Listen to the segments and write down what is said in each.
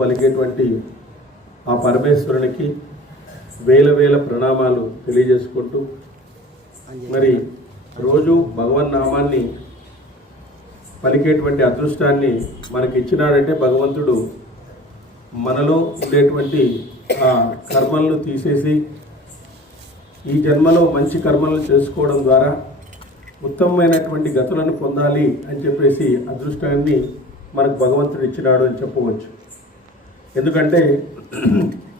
పలికేటువంటి ఆ పరమేశ్వరునికి వేల వేల ప్రణామాలు తెలియజేసుకుంటూ, మరి రోజు భగవన్నామాన్ని పలికేటువంటి అదృష్టాన్ని మనకి ఇచ్చినాడంటే భగవంతుడు మనలో ఉండేటువంటి ఆ కర్మలను తీసేసి ఈ జన్మలో మంచి కర్మలను చేసుకోవడం ద్వారా ఉత్తమమైనటువంటి గతులను పొందాలి అని చెప్పేసి అదృష్టాన్ని మనకు భగవంతుడు ఇచ్చినాడు అని చెప్పవచ్చు. ఎందుకంటే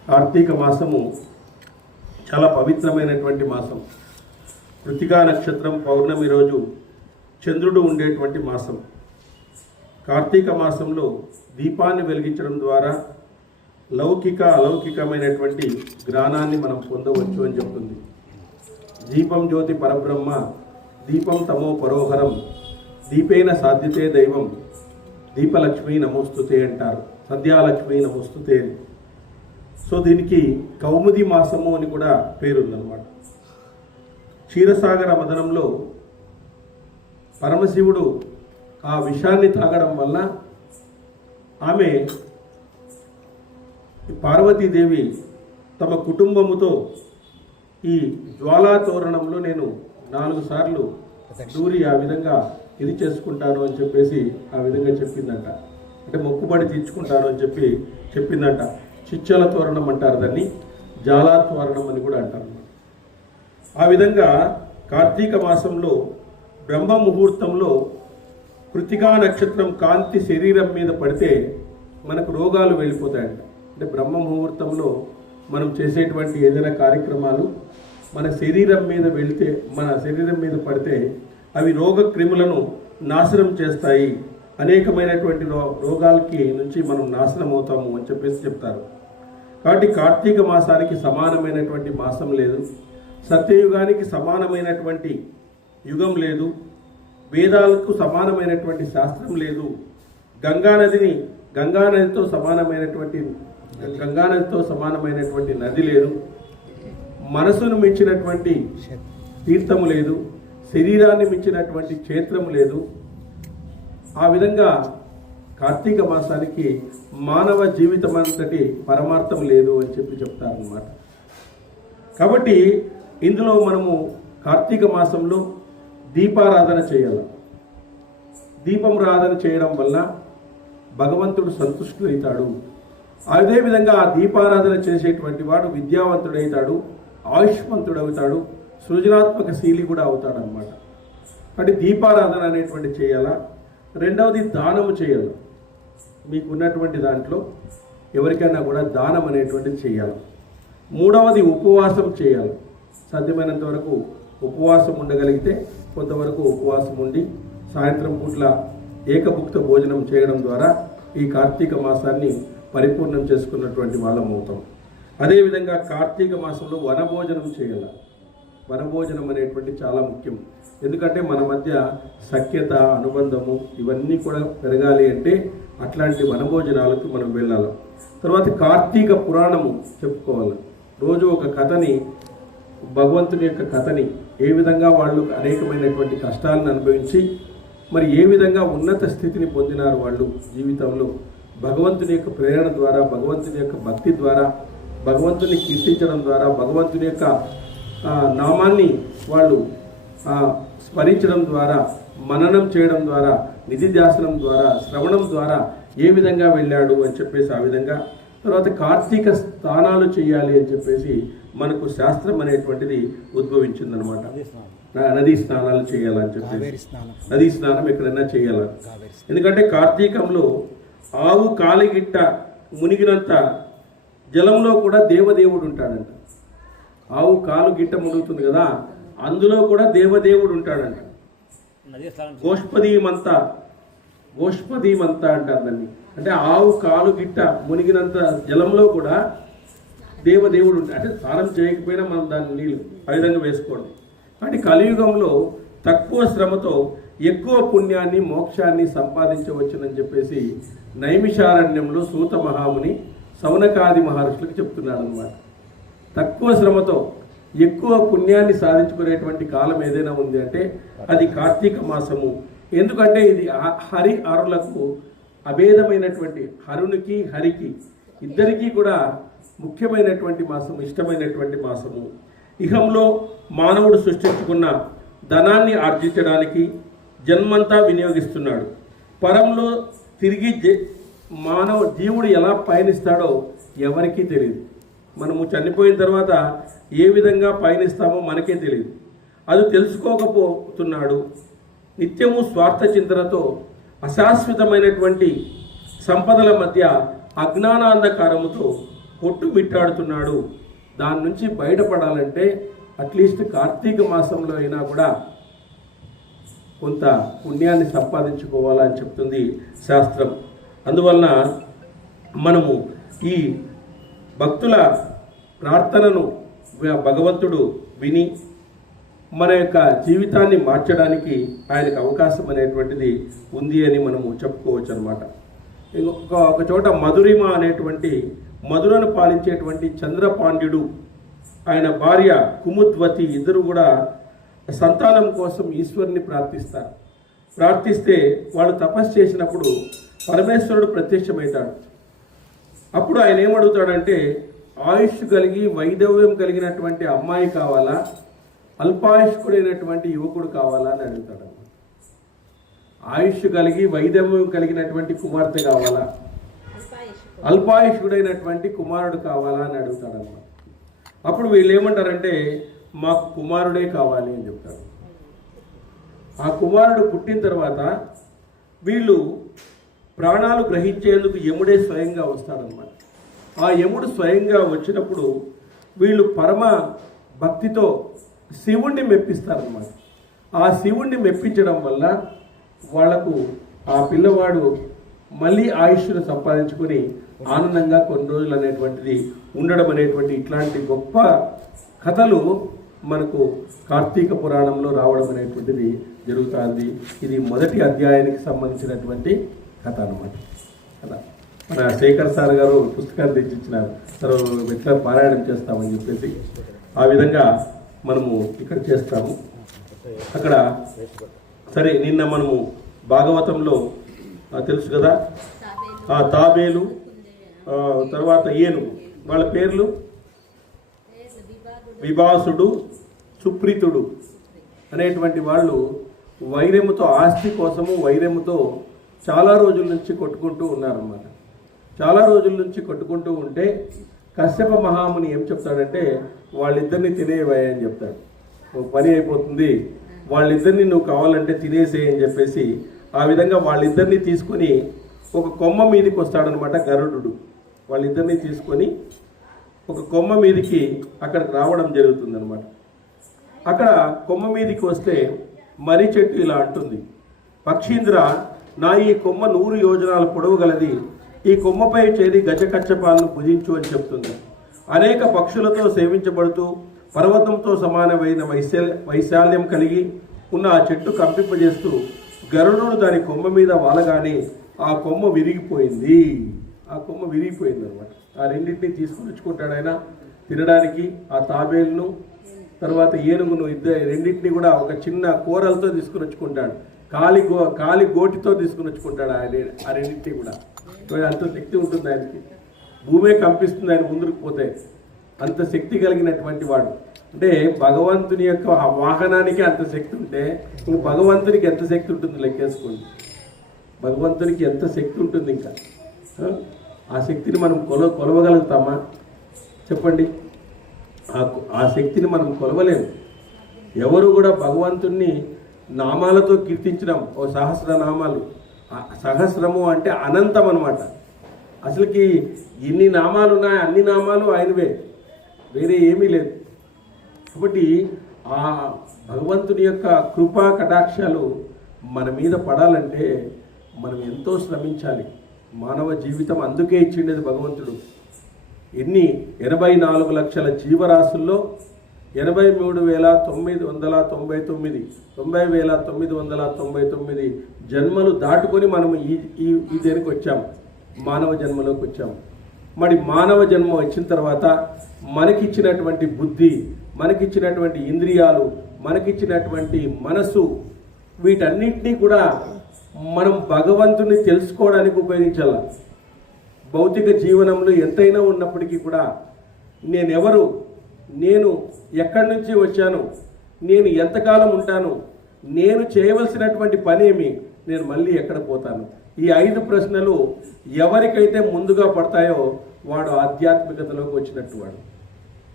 కార్తీక మాసము చాలా పవిత్రమైనటువంటి మాసం. కృతికా నక్షత్రం పౌర్ణమి రోజు చంద్రుడు ఉండేటువంటి మాసం. కార్తీక మాసంలో దీపాన్ని వెలిగించడం ద్వారా లౌకిక అలౌకికమైనటువంటి జ్ఞానాన్ని మనం పొందవచ్చు అని చెప్తుంది. దీపం జ్యోతి పరబ్రహ్మ, దీపం తమో పరోహరం, దీపేన సాధ్యతే దైవం, దీపలక్ష్మి నమోస్తుతే అంటారు. సద్యాలక్ష్మి నమోస్తుతే అని. సో దీనికి కౌముది మాసము అని కూడా పేరుందన్నమాట. క్షీరసాగర మదనంలో పరమశివుడు ఆ విషాన్ని తాగడం వల్ల ఆమె పార్వతీదేవి తమ కుటుంబముతో ఈ జ్వాలా తోరణంలో నేను 4 సార్లు దూరి ఆ విధంగా ఇది చేసుకుంటాను అని చెప్పేసి ఆ విధంగా చెప్పిందంట. అంటే మొక్కుబడి తీర్చుకుంటాను అని చెప్పిందంట. చిచ్చల తోరణం అంటారు దాన్ని, జ్వాలా తోరణం అని కూడా అంటారు. ఆ విధంగా కార్తీక మాసంలో బ్రహ్మ ముహూర్తంలో కృతికా నక్షత్రం కాంతి శరీరం మీద పడితే మనకు రోగాలు వెళ్ళిపోతాయంట. అంటే బ్రహ్మ ముహూర్తంలో మనం చేసేటువంటి ఏదైనా కార్యక్రమాలు మన శరీరం మీద పడితే అవి రోగ క్రిములను నాశనం చేస్తాయి. అనేకమైనటువంటి రోగాలకి నుంచి మనం నాశనం అవుతాము అని చెప్పేసి చెప్తారు. కాబట్టి కార్తీక మాసానికి సమానమైనటువంటి మాసం లేదు. సత్యయుగానికి సమానమైనటువంటి యుగం లేదు. వేదాలకు సమానమైనటువంటి శాస్త్రం లేదు. గంగానదితో సమానమైనటువంటి నది లేదు. మనసును మించినటువంటి తీర్థము లేదు. శరీరాన్ని మించినటువంటి క్షేత్రము లేదు. ఆ విధంగా కార్తీక మాసానికి మానవ జీవితం అంతటి పరమార్థం లేదు అని చెప్తారన్నమాట. కాబట్టి ఇందులో మనము కార్తీక మాసంలో దీపారాధన చేయాలి. దీపం రాధన చేయడం వల్ల భగవంతుడు సంతుష్టుడవుతాడు. అదేవిధంగా ఆ దీపారాధన చేసేటువంటి వాడు విద్యావంతుడవుతాడు, ఆయుష్మంతుడవుతాడు, సృజనాత్మక శీలి కూడా అవుతాడు అన్నమాట. కాబట్టి దీపారాధన అనేటువంటి చేయాలా. రెండవది దానము చేయాలి. మీకు ఉన్నటువంటి దాంట్లో ఎవరికైనా కూడా దానం అనేటువంటిది చేయాలి. మూడవది ఉపవాసం చేయాలి. సాధ్యమైనంత వరకు ఉపవాసం ఉండగలిగితే కొంతవరకు ఉపవాసం ఉండి సాయంత్రం పూట్ల ఏకభుక్త భోజనం చేయడం ద్వారా ఈ కార్తీక మాసాన్ని పరిపూర్ణం చేసుకున్నటువంటి వాళ్ళం అవుతాం. అదేవిధంగా కార్తీక మాసంలో వనభోజనం చేయాలి. వనభోజనం అనేటువంటి చాలా ముఖ్యం. ఎందుకంటే మన మధ్య సఖ్యత, అనుబంధము ఇవన్నీ కూడా పెరగాలి అంటే అట్లాంటి వనభోజనాలకు మనం వెళ్ళాలి. తర్వాత కార్తీక పురాణము చెప్పుకోవాలి. రోజు ఒక కథని, భగవంతుని యొక్క కథని, ఏ విధంగా వాళ్ళు అనేకమైనటువంటి కష్టాలను అనుభవించి మరి ఏ విధంగా ఉన్నత స్థితిని పొందినారు వాళ్ళు జీవితంలో, భగవంతుని యొక్క ప్రేరణ ద్వారా, భగవంతుని యొక్క భక్తి ద్వారా, భగవంతుని కీర్తించడం ద్వారా, భగవంతుని యొక్క నామాన్ని వాళ్ళు స్మరించడం ద్వారా, మననం చేయడం ద్వారా, నిధిధ్యాసనం ద్వారా, శ్రవణం ద్వారా ఏ విధంగా వెళ్ళాడు అని చెప్పేసి ఆ విధంగా. తర్వాత కార్తీక స్నానాలు చేయాలి అని చెప్పేసి మనకు శాస్త్రం అనేటువంటిది ఉద్భవించిందనమాట. నదీ స్నానాలు చేయాలని చెప్పేసి, నదీ స్నానం ఎక్కడైనా చేయాలని. ఎందుకంటే కార్తీకంలో ఆవు కాలిగిట్ట మునిగినంత జలంలో కూడా దేవదేవుడు ఉంటాడంట. ఆవు కాలు గిట్ట మునుగుతుంది కదా, అందులో కూడా దేవదేవుడు ఉంటాడంట. గోష్పదీమంత అంటారు దాన్ని. అంటే ఆవు కాలు గిట్ట మునిగినంత జలంలో కూడా దేవదేవుడు ఉంటాడు. అంటే స్నానం చేయకపోయినా మనం దాన్ని నీళ్ళు ఆ విధంగా వేసుకోవడం. కాబట్టి కలియుగంలో తక్కువ శ్రమతో ఎక్కువ పుణ్యాన్ని, మోక్షాన్ని సంపాదించవచ్చునని చెప్పేసి నైమిషారణ్యంలో సూత మహాముని సౌనకాది మహర్షులకు చెప్తున్నాడు అన్నమాట. తక్కువ శ్రమతో ఎక్కువ పుణ్యాన్ని సాధించుకునేటువంటి కాలం ఏదైనా ఉంది అంటే అది కార్తీక మాసము. ఎందుకంటే ఇది హరి అరులకు అభేదమైనటువంటి హరునికి హరికి ఇద్దరికీ కూడా ముఖ్యమైనటువంటి మాసం, ఇష్టమైనటువంటి మాసము. ఇహంలో మానవుడు సృష్టించుకున్న ధనాన్ని ఆర్జించడానికి జన్మంతా వినియోగిస్తున్నాడు. పరంలో తిరిగి జీవుడు ఎలా పయనిస్తాడో ఎవరికీ తెలియదు. మనము చనిపోయిన తర్వాత ఏ విధంగా పయనిస్తామో మనకే తెలియదు. అది తెలుసుకోకపోతున్నాడు. నిత్యము స్వార్థ చింతనతో అశాశ్వతమైనటువంటి సంపదల మధ్య అజ్ఞానాంధకారముతో కొట్టుమిట్టాడుతున్నాడు. దాని నుంచి బయటపడాలంటే అట్లీస్ట్ కార్తీక మాసంలో అయినా కూడా కొంత పుణ్యాన్ని సంపాదించుకోవాలని చెప్తుంది శాస్త్రం. అందువలన మనము ఈ భక్తుల ప్రార్థనను భగవంతుడు విని మన యొక్క జీవితాన్ని మార్చడానికి ఆయనకు అవకాశం అనేటువంటిది ఉంది అని మనము చెప్పుకోవచ్చు అనమాట. ఒక చోట మధురిమ అనేటువంటి మధురను పాలించేటువంటి చంద్రపాండ్యుడు, ఆయన భార్య కుముద్వతి ఇద్దరు కూడా సంతానం కోసం ఈశ్వరుని ప్రార్థిస్తారు. ప్రార్థిస్తే వాళ్ళు తపస్సు చేసినప్పుడు పరమేశ్వరుడు ప్రత్యక్షమవుతాడు. అప్పుడు ఆయన ఏమడుగుతాడంటే, ఆయుష్ కలిగి వైదవ్యం కలిగినటువంటి అమ్మాయి కావాలా, అల్పాయుష్కుడైనటువంటి యువకుడు కావాలా అని అడుగుతాడు. ఆయుష్ కలిగి వైదవ్యం కలిగినటువంటి కుమార్తె కావాలా, అల్పాయుష్కుడైనటువంటి కుమారుడు కావాలా అని అడుగుతాడన్నమాట. అప్పుడు వీళ్ళు ఏమంటారంటే, మాకు కుమారుడే కావాలి అని చెప్తారు. ఆ కుమారుడు పుట్టిన తర్వాత వీళ్ళు ప్రాణాలు గ్రహించేందుకు యముడే స్వయంగా వస్తాడనమాట. ఆ యముడు స్వయంగా వచ్చినప్పుడు వీళ్ళు పరమ భక్తితో శివుణ్ణి మెప్పిస్తారనమాట. ఆ శివుణ్ణి మెప్పించడం వల్ల వాళ్లకు ఆ పిల్లవాడు మళ్ళీ ఆయుష్ను సంపాదించుకొని ఆనందంగా కొన్ని రోజులు అనేటువంటిది ఉండడం అనేటువంటి ఇట్లాంటి గొప్ప కథలు మనకు కార్తీక పురాణంలో రావడం అనేటువంటిది జరుగుతుంది. ఇది మొదటి అధ్యాయానికి సంబంధించినటువంటి కథ అన్నమాట. అలా మన శేఖర్ సార్ గారు పుస్తకాన్ని తెచ్చిచ్చినారు, సరే ఎట్లా పారాయణం చేస్తామని చెప్పేసి ఆ విధంగా మనము ఇక్కడ చేస్తాము. అక్కడ సరే నిన్న మనము భాగవతంలో తెలుసు కదా, ఆ తాబేలు తర్వాత ఏనుగు వాళ్ళ పేర్లు విభాసుడు, సుప్రీతుడు అనేటువంటి వాళ్ళు వైరముతో, ఆస్తి కోసము వైరముతో చాలా రోజుల నుంచి కొట్టుకుంటూ ఉన్నారన్నమాట. చాలా రోజుల నుంచి కొట్టుకుంటూ ఉంటే కశ్యప మహాముని ఏం చెప్తాడంటే, వాళ్ళిద్దరిని తినేవే అని చెప్తాడు. పని అయిపోతుంది, వాళ్ళిద్దరిని నువ్వు కావాలంటే తినేసే అని చెప్పేసి ఆ విధంగా వాళ్ళిద్దరిని తీసుకొని ఒక కొమ్మ మీదకి వస్తాడనమాట గరుడు. వాళ్ళిద్దరిని తీసుకొని ఒక కొమ్మ మీదకి అక్కడికి రావడం జరుగుతుందనమాట. అక్కడ కొమ్మ మీదకి వస్తే మర్రి చెట్టు ఇలా అంటుంది, పక్షీంద్ర, నా ఈ కొమ్మ 100 యోజనాల పొడవు గలది, ఈ కొమ్మపై చేరి గజకచ్చపాలను భుజించు అని చెప్తుంది. అనేక పక్షులతో సేవించబడుతూ పర్వతంతో సమానమైన వైశాల్యం కలిగి ఉన్న ఆ చెట్టు కంపింపజేస్తూ గరుడు దాని కొమ్మ మీద వాలగానే ఆ కొమ్మ విరిగిపోయింది. ఆ కొమ్మ విరిగిపోయింది అనమాట. ఆ రెండింటిని తీసుకుని వచ్చుకుంటాడు ఆయన తినడానికి. ఆ తాబేలును తర్వాత ఏనుగును రెండింటిని కూడా ఒక చిన్న కూరలతో తీసుకుని వచ్చుకుంటాడు. కాలి గోటితో తీసుకుని వచ్చుకుంటాడు ఆ రెండింటిని కూడా. అంత శక్తి ఉంటుంది ఆయనకి, భూమే కంపిస్తుంది ఆయన ముందుకు పోతే, అంత శక్తి కలిగినటువంటి వాడు. అంటే భగవంతుని యొక్క వాహనానికి అంత శక్తి ఉంటే ఇంక భగవంతునికి ఎంత శక్తి ఉంటుంది లెక్కేసుకోండి. భగవంతునికి ఎంత శక్తి ఉంటుంది ఇంకా. ఆ శక్తిని మనం కొలవగలుగుతామా చెప్పండి? ఆ శక్తిని మనం కొలవలేము. ఎవరు కూడా భగవంతుణ్ణి నామాలతో కీర్తించడం, ఓ సహస్ర నామాలు, సహస్రము అంటే అనంతం అనమాట. అసలుకి ఎన్ని నామాలు ఉన్నాయి, అన్ని నామాలు ఆయనవే, వేరే ఏమీ లేదు. కాబట్టి ఆ భగవంతుని యొక్క కృపా కటాక్షాలు మన మీద పడాలంటే మనం ఎంతో శ్రమించాలి. మానవ జీవితం అందుకే ఇచ్చిండేది భగవంతుడు. 84 లక్షల జీవరాశుల్లో 83,999 జన్మలు దాటుకొని మనం ఈ దేనికి వచ్చాము, మానవ జన్మలోకి వచ్చాము. మరి మానవ జన్మ వచ్చిన తర్వాత మనకిచ్చినటువంటి బుద్ధి, మనకిచ్చినటువంటి ఇంద్రియాలు, మనకిచ్చినటువంటి మనసు, వీటన్నింటినీ కూడా మనం భగవంతుని తెలుసుకోవడానికి ఉపయోగించాల. భౌతిక జీవనంలో ఎంతైనా ఉన్నప్పటికీ కూడా నేనెవరు, నేను ఎక్కడి నుంచి వచ్చాను, నేను ఎంతకాలం ఉంటాను, నేను చేయవలసినటువంటి పని ఏమి, నేను మళ్ళీ ఎక్కడ పోతాను, ఈ 5 ప్రశ్నలు ఎవరికైతే ముందుగా పడతాయో వాడు ఆధ్యాత్మికతలోకి వచ్చినట్టు. వాడు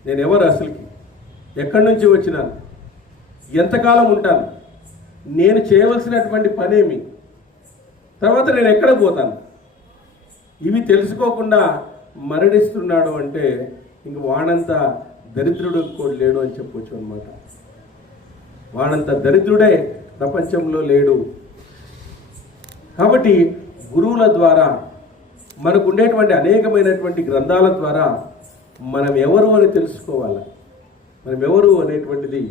నేను ఎవరు, అసలుకి ఎక్కడి నుంచి వచ్చినాను, ఎంతకాలం ఉంటాను, నేను చేయవలసినటువంటి పనేమి, తర్వాత నేను ఎక్కడ పోతాను, ఇవి తెలుసుకోకుండా మరణిస్తున్నాడు అంటే ఇంక వాడంత దరిద్రుడు కూడా లేడు అని చెప్పొచ్చు అనమాట. వాడంత దరిద్రుడే ప్రపంచంలో లేడు. కాబట్టి గురువుల ద్వారా, మనకు ఉండేటువంటి అనేకమైనటువంటి గ్రంథాల ద్వారా మనం ఎవరు అని తెలుసుకోవాలి. మనం ఎవరు అనేటువంటిది,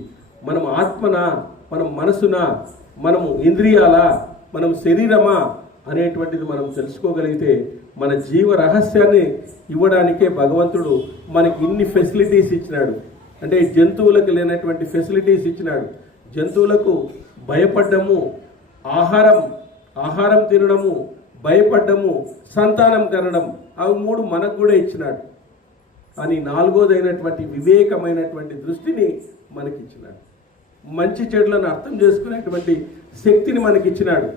మనం ఆత్మనా, మనం మనసునా, మనము ఇంద్రియాలా, మనం శరీరమా అనేటువంటిది మనం తెలుసుకోగలిగితే మన జీవ రహస్యాన్ని ఇవ్వడానికే భగవంతుడు మనకి ఇన్ని ఫెసిలిటీస్ ఇచ్చినాడు. అంటే జంతువులకు లేనటువంటి ఫెసిలిటీస్ ఇచ్చినాడు. జంతువులకు భయపడ్డము, ఆహారం తినడము, భయపడ్డము, సంతానం కనడం, అవి 3 మనకు కూడా ఇచ్చినాడు. కానీ 4వదైనటువంటి వివేకమైనటువంటి దృష్టిని మనకిచ్చినాడు. మంచి చెడులను అర్థం చేసుకునేటువంటి శక్తిని మనకిచ్చినాడు.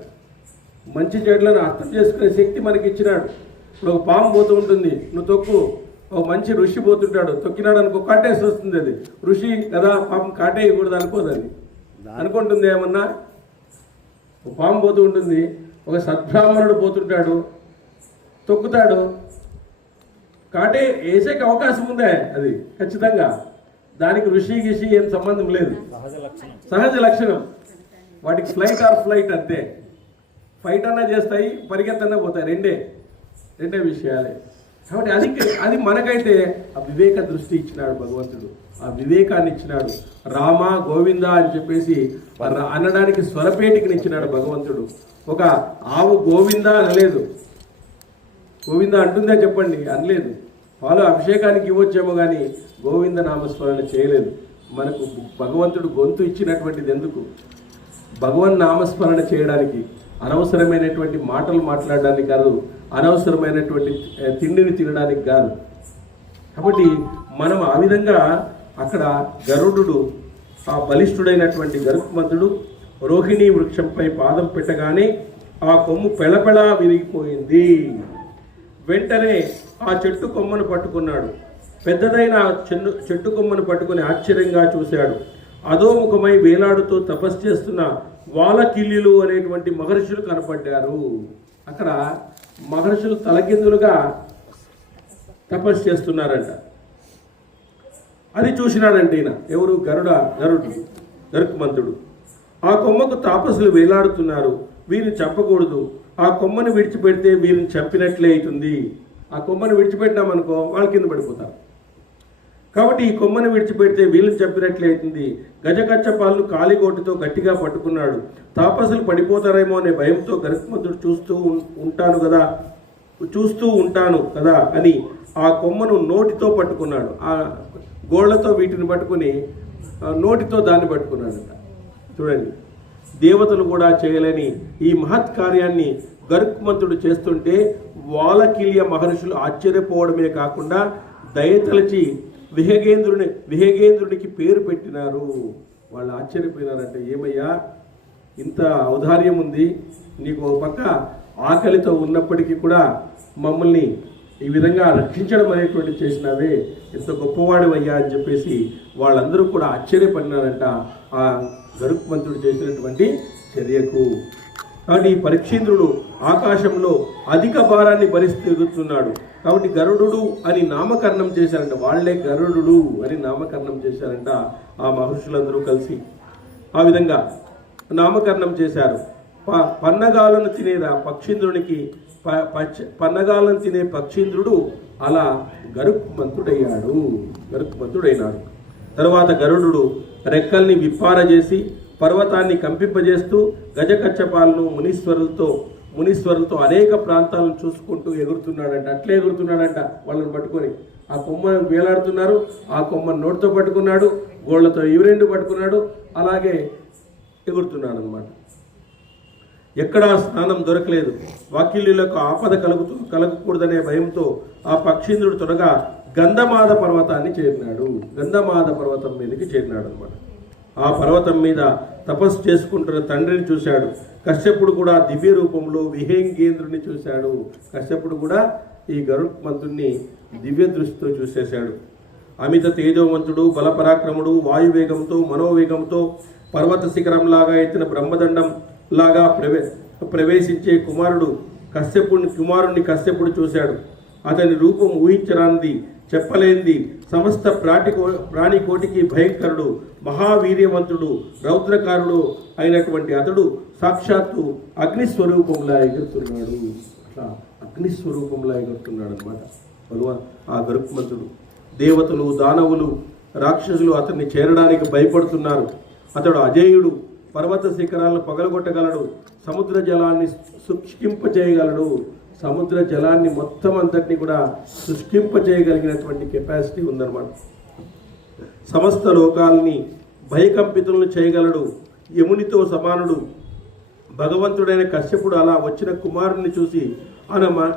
మంచి చెడులను అర్థం చేసుకునే శక్తి మనకిచ్చినాడు. ఇప్పుడు ఒక పాము పోతూ ఉంటుంది, నువ్వు తొక్కు, ఒక మంచి ఋషి పోతుంటాడు, తొక్కినాడు అనుకో కాటేసి వస్తుంది. అది ఋషి కదా, పాపం కాటేయకూడదు అనుకోదని అనుకుంటుంది. ఏమన్నా ఒక పాము పోతూ ఉంటుంది, ఒక సద్బ్రాహ్మణుడు పోతుంటాడు, తొక్కుతాడు, కాటే వేసేకి అవకాశం ఉందే, అది ఖచ్చితంగా. దానికి ఋషి గిషి ఏం సంబంధం లేదు, సహజ లక్షణం. వాటికి ఫ్లైట్ ఆర్ ఫ్లైట్ అంతే. ఫైట్ అన్నా చేస్తాయి, పరిగెత్తన్నా పోతాయి, రెండే విషయాలే. కాబట్టి అది మనకైతే ఆ వివేక దృష్టి ఇచ్చినాడు భగవంతుడు, ఆ వివేకాన్ని ఇచ్చినాడు. రామ గోవింద అని చెప్పేసి అనడానికి స్వరపేటికని ఇచ్చినాడు భగవంతుడు. ఒక ఆవు గోవింద అనలేదు, గోవింద అంటుందే చెప్పండి అనలేదు. పాలు అభిషేకానికి ఇవ్వచ్చేమో కానీ గోవింద నామస్మరణ చేయలేదు. మనకు భగవంతుడు గొంతు ఇచ్చినటువంటిది ఎందుకు? భగవన్ నామస్మరణ చేయడానికి, అనవసరమైనటువంటి మాటలు మాట్లాడడానికి కాదు, అనవసరమైనటువంటి తిండిని తినడానికి కాదు. కాబట్టి మనం ఆ విధంగా అక్కడ గరుడు, ఆ బలిష్ఠుడైనటువంటి గరుత్మంతుడు రోహిణీ వృక్షంపై పాదం పెట్టగానే ఆ కొమ్ము పెళపెళా విరిగిపోయింది. వెంటనే ఆ చెట్టు కొమ్మను పట్టుకున్నాడు. పెద్దదైన చెట్టు కొమ్మను పట్టుకుని ఆశ్చర్యంగా చూశాడు. అధోముఖమై వేలాడుతూ తపస్సు చేస్తున్న వాలకిల్యులు అనేటువంటి మహర్షులు కనపడ్డారు. అక్కడ మహర్షులు తలకిందులుగా తపస్సు చేస్తున్నారంట. అది చూసినాడంటే ఈయన, ఎవరు? గరుత్మంతుడు. ఆ కొమ్మకు తాపసులు వేలాడుతున్నారు, వీరిని చంపకూడదు, ఆ కొమ్మను విడిచిపెడితే వీరిని చంపినట్లే అవుతుంది. ఆ కొమ్మను విడిచిపెట్టామనుకో వాళ్ళు కింద పడిపోతారు. కాబట్టి ఈ కొమ్మను విడిచిపెడితే వీళ్ళని చంపినట్లే అవుతుంది. గజకచ్చపాలను కాలిగోటితో గట్టిగా పట్టుకున్నాడు. తాపసులు పడిపోతారేమో అనే భయంతో గరుత్మంతుడు చూస్తూ ఉంటాను కదా అని ఆ కొమ్మను నోటితో పట్టుకున్నాడు. ఆ గోళ్లతో వీటిని పట్టుకుని నోటితో దాన్ని పట్టుకున్నాడట. చూడండి, దేవతలు కూడా చేయలేని ఈ మహత్ కార్యాన్ని గరుత్మంతుడు చేస్తుంటే వాలకిల్య మహర్షులు ఆశ్చర్యపోవడమే కాకుండా దయతలచి విహగేంద్రునికి పేరు పెట్టినారు. వాళ్ళు ఆశ్చర్యపోయినారంటే, ఏమయ్యా ఇంత ఔదార్యం ఉంది నీకు, ఒక పక్క ఆకలితో ఉన్నప్పటికీ కూడా మమ్మల్ని ఈ విధంగా రక్షించడం అనేటువంటి చేసినావే, ఎంత గొప్పవాడివయ్యా అని చెప్పేసి వాళ్ళందరూ కూడా ఆశ్చర్యపడినారంట ఆ గరుత్మంతుడు చేసినటువంటి చర్యకు. కాబట్టి ఈ పరీక్షేంద్రుడు ఆకాశంలో అధిక భారాన్ని భరిస్తూ తిరుగుతున్నాడు. కాబట్టి గరుడు అని నామకరణం చేశారంట. వాళ్లే గరుడు అని నామకరణం చేశారంట ఆ మహర్షులందరూ కలిసి. ఆ విధంగా నామకరణం చేశారు. పన్నగాలను తినే పక్షీంద్రునికి పన్నగాలను తినే పక్షీంద్రుడు అలా గరుత్మంతుడైనాడు. తర్వాత గరుడు రెక్కల్ని విప్పారజేసి పర్వతాన్ని కంపింపజేస్తూ గజకచ్చపాలను మునీశ్వరులతో అనేక ప్రాంతాలను చూసుకుంటూ ఎగురుతున్నాడంట. అట్లే ఎగురుతున్నాడంట వాళ్ళని పట్టుకొని. ఆ కొమ్మను వేలాడుతున్నారు, ఆ కొమ్మను నోటితో పట్టుకున్నాడు, గోళ్లతో ఇవి రెండు పట్టుకున్నాడు, అలాగే ఎగురుతున్నాడు అనమాట. ఎక్కడా స్నానం దొరకలేదు. వాకిళ్లకు ఆపద కలగకూడదనే భయంతో ఆ పక్షీంద్రుడు త్వరగా గంధమాద పర్వతాన్ని చేరినాడు. గంధమాద పర్వతం మీదకి చేరినాడు అనమాట. ఆ పర్వతం మీద తపస్సు చేసుకుంటున్న తండ్రిని చూశాడు. కశ్యపుడు కూడా దివ్య రూపంలో విహంగేంద్రుని చూశాడు. కశ్యపుడు కూడా ఈ గరుత్మంతుడిని దివ్య దృష్టితో చూసేశాడు. అమిత తేజోవంతుడు, బలపరాక్రముడు, వాయువేగంతో మనోవేగంతో పర్వత శిఖరంలాగా ఎత్తిన బ్రహ్మదండం లాగా ప్రవేశించే కుమారుణ్ణి కశ్యపుడు చూశాడు. అతని రూపం ఊహించరానిది, చెప్పలేనిది, సమస్త ప్రాణికోటికి భయంకరుడు, మహావీర్యవంతుడు, రౌద్రకారుడు అయినటువంటి అతడు సాక్షాత్తు అగ్నిస్వరూపంలా ఎగురుతున్నాడు. అట్లా అగ్నిస్వరూపంలా ఎగురుతున్నాడు అనమాట ఆ గరుత్మంతుడు. దేవతలు, దానవులు, రాక్షసులు అతన్ని చేరడానికి భయపడుతున్నారు. అతడు అజేయుడు, పర్వత శిఖరాలను పగలగొట్టగలడు, సముద్ర జలాన్ని శుష్కింపజేయగలడు. సముద్ర జలాన్ని మొత్తం అంతటిని కూడా శుష్కింపజేయగలిగినటువంటి కెపాసిటీ ఉందన్నమాట. సమస్త లోకాలని భయకంపితులను చేయగలడు, యమునితో సమానుడు. భగవంతుడైన కశ్యపుడు అలా వచ్చిన కుమారుణ్ణి చూసి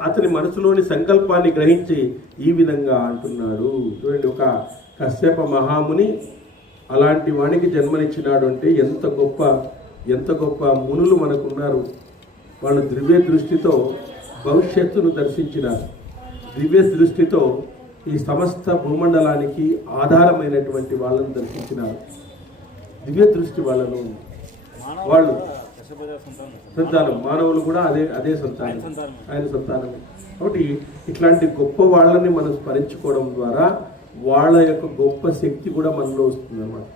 అతని మనసులోని సంకల్పాన్ని గ్రహించి ఈ విధంగా అంటున్నాడు. చూడండి, ఒక కశ్యప మహాముని అలాంటి వానికి జన్మనిచ్చినాడు అంటే ఎంత గొప్ప మునులు మనకున్నారు. వాళ్ళు దివ్య దృష్టితో భవిష్యత్తును దర్శించినారు. దివ్య దృష్టితో ఈ సమస్త భూమండలానికి ఆధారమైనటువంటి వాళ్ళని దర్శించినారు. దివ్య దృష్టి వాళ్ళు సంతానం, మానవులు కూడా అదే సంతానం, ఆయన సంతానం. కాబట్టి ఇట్లాంటి గొప్ప వాళ్ళని మనం స్మరించుకోవడం ద్వారా వాళ్ళ యొక్క గొప్ప శక్తి కూడా మనలో వస్తుంది అనమాట.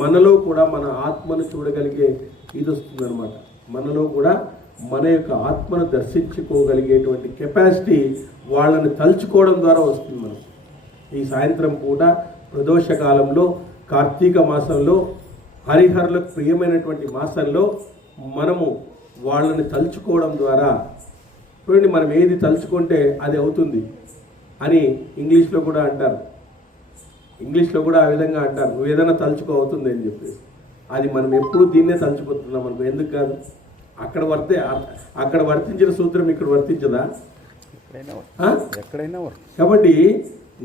మనలో కూడా మన ఆత్మను చూడగలిగే ఇది వస్తుంది అనమాట. మనలో కూడా మన యొక్క ఆత్మను దర్శించుకోగలిగేటువంటి కెపాసిటీ వాళ్ళని తలుచుకోవడం ద్వారా వస్తుంది మనం. ఈ సాయంత్రం పూట ప్రదోష కాలంలో, కార్తీక మాసంలో, హరిహరులకు ప్రియమైనటువంటి మాసంలో మనము వాళ్ళని తలుచుకోవడం ద్వారా, చూడండి, మనం ఏది తలుచుకుంటే అది అవుతుంది అని ఇంగ్లీష్లో కూడా అంటారు. ఇంగ్లీష్లో కూడా ఆ విధంగా అంటారు, నువ్వు ఏదైనా తలుచుకో అవుతుంది అని చెప్పి. అది మనం ఎప్పుడు దీన్నే తలుచుకుంటున్నాం అనుకో, ఎందుకు కాదు? అక్కడ వర్తించిన సూత్రం ఇక్కడ వర్తించదా? ఎక్కడైనా. కాబట్టి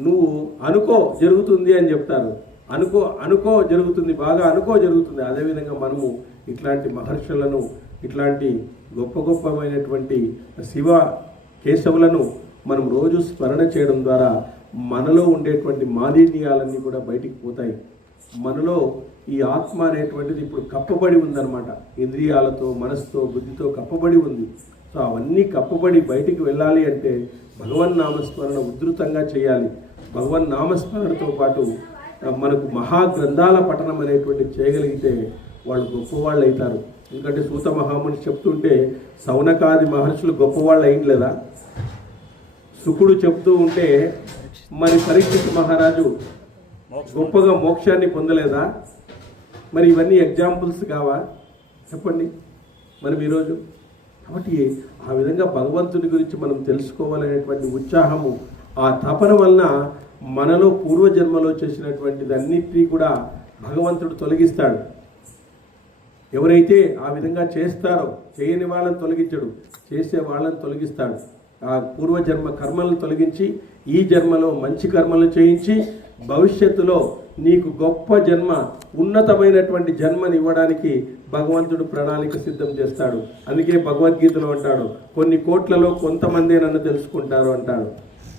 నువ్వు అనుకో జరుగుతుంది అని చెప్తారు. అనుకో జరుగుతుంది, బాగా అనుకో జరుగుతుంది. అదేవిధంగా మనము ఇట్లాంటి మహర్షులను, ఇట్లాంటి గొప్పమైనటువంటి శివ కేశవులను మనం రోజు స్మరణ చేయడం ద్వారా మనలో ఉండేటువంటి మాలిన్యాలన్నీ కూడా బయటికి పోతాయి. మనలో ఈ ఆత్మ అనేటువంటిది ఇప్పుడు కప్పబడి ఉందన్నమాట. ఇంద్రియాలతో, మనసుతో, బుద్ధితో కప్పబడి ఉంది. సో అవన్నీ కప్పబడి బయటికి వెళ్ళాలి అంటే భగవన్నామస్మరణ ఉధృతంగా చేయాలి. భగవన్నామస్మరణతో పాటు మనకు మహాగ్రంథాల పఠనం అనేటువంటి చేయగలిగితే వాళ్ళు గొప్పవాళ్ళు అవుతారు. ఎందుకంటే సూత మహాముని చెప్తుంటే సౌనకాది మహర్షులు గొప్పవాళ్ళు అయింది. శుకుడు చెప్తూ ఉంటే మరి పరీక్షిత్ మహారాజు గొప్పగా మోక్షాన్ని పొందలేదా? మరి ఇవన్నీ ఎగ్జాంపుల్స్ కావా? చెప్పండి మనం ఈరోజు. కాబట్టి ఆ విధంగా భగవంతుని గురించి మనం తెలుసుకోవాలనేటువంటి ఉత్సాహము, ఆ తపన వలన మనలో పూర్వజన్మలో చేసినటువంటిది అన్నిటినీ కూడా భగవంతుడు తొలగిస్తాడు. ఎవరైతే ఆ విధంగా చేస్తారో, చేయని వాళ్ళని తొలగించడు, చేసే వాళ్ళని తొలగిస్తాడు. ఆ పూర్వజన్మ కర్మలను తొలగించి ఈ జన్మలో మంచి కర్మలు చేయించి భవిష్యత్తులో నీకు గొప్ప జన్మ, ఉన్నతమైనటువంటి జన్మని ఇవ్వడానికి భగవంతుడు ప్రణాళిక సిద్ధం చేస్తాడు. అందుకే భగవద్గీతలో అంటాడు, కొన్ని కోట్లలో కొంతమందే నన్ను తెలుసుకుంటారు అంటాడు.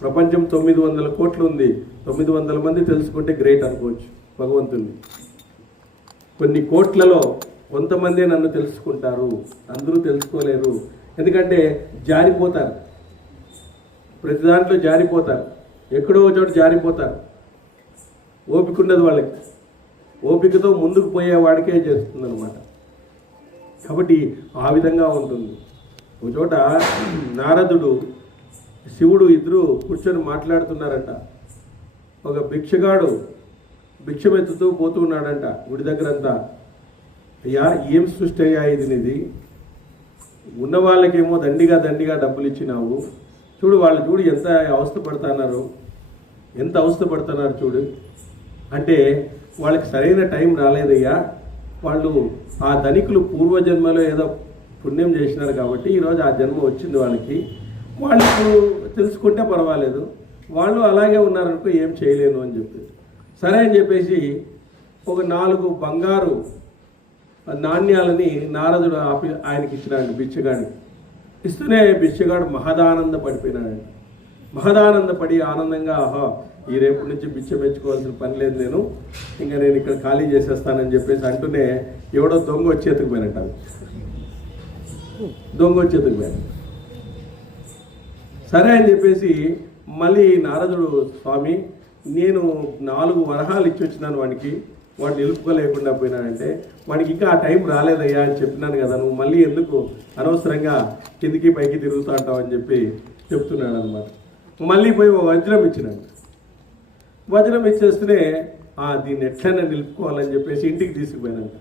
ప్రపంచం 900 కోట్లు ఉంది, 900 మంది తెలుసుకుంటే గ్రేట్ అనుకోవచ్చు భగవంతుడిని. కొన్ని కోట్లలో కొంతమందే నన్ను తెలుసుకుంటారు, అందరూ తెలుసుకోలేరు. ఎందుకంటే జారిపోతారు, ప్రతి దాంట్లో జారిపోతారు, ఎక్కడో చోట జారిపోతారు. ఓపిక ఉండదు వాళ్ళకి, ఓపికతో ముందుకు పోయేవాడికే చేస్తుంది అనమాట. కాబట్టి ఆ విధంగా ఉంటుంది. ఒక చోట నారదుడు, శివుడు ఇద్దరు కూర్చొని మాట్లాడుతున్నారంట. ఒక భిక్షగాడు భిక్షమెత్తుతూ పోతున్నాడంట గుడి దగ్గరంతా. అయ్యా, ఏం సృష్టి అయ్యా ఇది నీది? ఉన్న వాళ్ళకేమో దండిగా డబ్బులు ఇచ్చినావు, చూడు వాళ్ళు చూడు ఎంత అవస్థ పడుతున్నారు చూడు అంటే, వాళ్ళకి సరైన టైం రాలేదయ్యా. వాళ్ళు ఆ ధనికులు పూర్వజన్మలో ఏదో పుణ్యం చేసినారు కాబట్టి ఈరోజు ఆ జన్మ వచ్చింది వాళ్ళకి. వాళ్ళు తెలుసుకుంటే పర్వాలేదు, వాళ్ళు అలాగే ఉన్నారనుకో ఏం చేయలేను అని చెప్పి సరే అని చెప్పేసి ఒక 4 బంగారు నాణ్యాలని నారదుడు ఆయనకి ఇచ్చినాడు బిచ్చగాడికి. ఇస్తూనే బిచ్చగాడు మహదానంద పడిపోయినాడండి. మహదానందపడి ఆనందంగా ఆహా ఈ రేపు నుంచి బిచ్చ మెచ్చుకోవాల్సిన పని లేదు, నేను ఇక్కడ ఖాళీ చేసేస్తానని చెప్పేసి అంటూనే ఎవడో దొంగ వచ్చి ఎత్తుకుపోయినట్ట. దొంగ వచ్చి ఎత్తుకుపోయాను. సరే అని చెప్పేసి మళ్ళీ నారదుడు స్వామి నేను 4 వరహాలు ఇచ్చి వచ్చినాను వాడిని నిలుపుకోలేకుండా పోయినాడంటే వాడికి ఇంకా ఆ టైం రాలేదయ్యా అని చెప్పినాను కదా, నువ్వు మళ్ళీ ఎందుకు అనవసరంగా కిందికి పైకి తిరుగుతూ ఉంటావు అని చెప్పి చెప్తున్నాడు అనమాట. మళ్ళీ పోయి వజ్రం ఇచ్చినాడు. వజ్రం ఇచ్చేస్తూనే దీన్ని ఎట్లయినా నిలుపుకోవాలని చెప్పేసి ఇంటికి తీసుకుపోయినాడంట.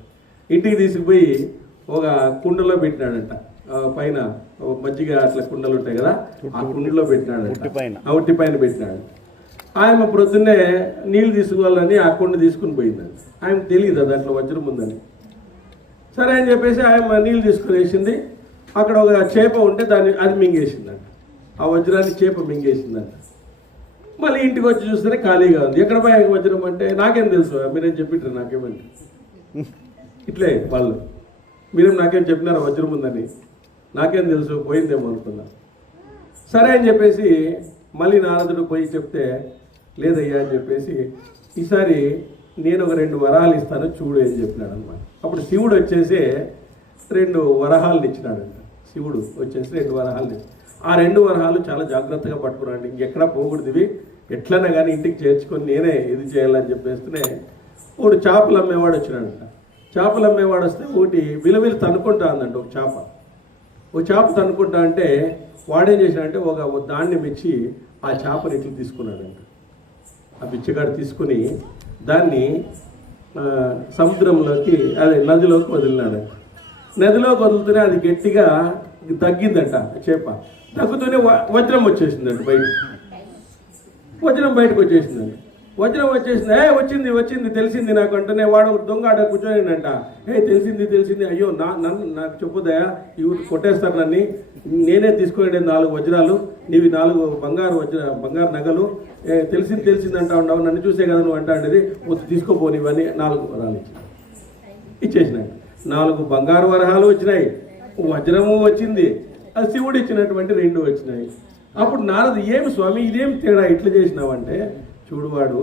ఇంటికి తీసుకుపోయి ఒక కుండలో పెట్టినాడంట. పైన మజ్జిగ అట్లా కుండలు ఉంటాయి కదా, ఆ కుండలో పెట్టినాడంట. ఉట్టి పైన పెట్టినాడు. ఆయన ప్రొద్దున్నే నీళ్ళు తీసుకోవాలని ఆ కుండ తీసుకుని పోయిందండి. ఆయనకు తెలియదు దాంట్లో వజ్రం ఉందని. సరే అని చెప్పేసి ఆయన నీళ్ళు తీసుకుని వేసింది. అక్కడ ఒక చేప ఉంటే అది మింగేసిందంట. ఆ వజ్రాన్ని చేప మింగేసిందంట. మళ్ళీ ఇంటికి వచ్చి చూస్తేనే ఖాళీగా ఉంది. ఎక్కడ పోయి వజ్రం అంటే నాకేం తెలుసు, మీరేం చెప్పిట్టారు నాకేమంటే ఇట్లే వాళ్ళు మీరేం నాకేం చెప్పినారా వజ్రం ఉందని, నాకేం తెలుసు పోయిందేమో అనుకున్నా. సరే అని చెప్పేసి మళ్ళీ నారదుడు పోయి చెప్తే లేదయ్యా అని చెప్పేసి ఈసారి నేను ఒక 2 వరహాలు ఇస్తాను చూడు అని చెప్పినాడు అనమాట. అప్పుడు శివుడు వచ్చేసి 2 వరహాలను ఇచ్చినాడంట. శివుడు వచ్చేసి 2 వరహాలు. ఆ 2 వరహాలు చాలా జాగ్రత్తగా పట్టుకున్నాడు. ఇంకెక్కడా పోకూడదు, ఎట్లన్నా కానీ ఇంటికి చేర్చుకొని నేనే ఇది చేయాలని చెప్పేస్తూనే ఒకడు చేపలు అమ్మేవాడు వచ్చినాడంట. చేపలు అమ్మేవాడు వస్తే ఒకటి విలువలు తనుకుంటా ఉందంట. ఒక చేప తనుకుంటా అంటే వాడేం చేసినాడంటే ఒక దాన్ని మెచ్చి ఆ చేపని ఇట్లా తీసుకున్నాడంట. ఆ బిచ్చగాడు తీసుకుని దాన్ని సముద్రంలోకి అదే నదిలోకి వదిలినాడంట. నదిలోకి వదులుతూనే అది గట్టిగా తగ్గిందంట. చేప తగ్గుతూనే వజ్రం వచ్చేసిందంట. వజ్రం బయటకు వచ్చేసిందండి. వజ్రం వచ్చేసింది. వచ్చింది తెలిసింది నాకు అంటేనే వాడు దొంగ ఆడ కూర్చోనంట. తెలిసింది అయ్యో నాకు చెప్పుదయా ఇవి కొట్టేస్తారు నన్ను, నేనే తీసుకోండి 4 వజ్రాలు, నీవి 4 బంగారు నగలు, తెలిసింది అంటా ఉండవు, నన్ను చూసే కదా నువ్వు అంటా ఉండేది, వద్దు తీసుకోపోని ఇవన్నీ 4 వరాలు ఇచ్చేసినాయి. 4 బంగారు వరహాలు వచ్చినాయి, వజ్రము వచ్చింది, అది శివుడు ఇచ్చినటువంటి 2 వచ్చినాయి. అప్పుడు నారదు ఏమి స్వామి ఇదేం తేడా ఇట్లా చేసినావంటే, చూడువాడు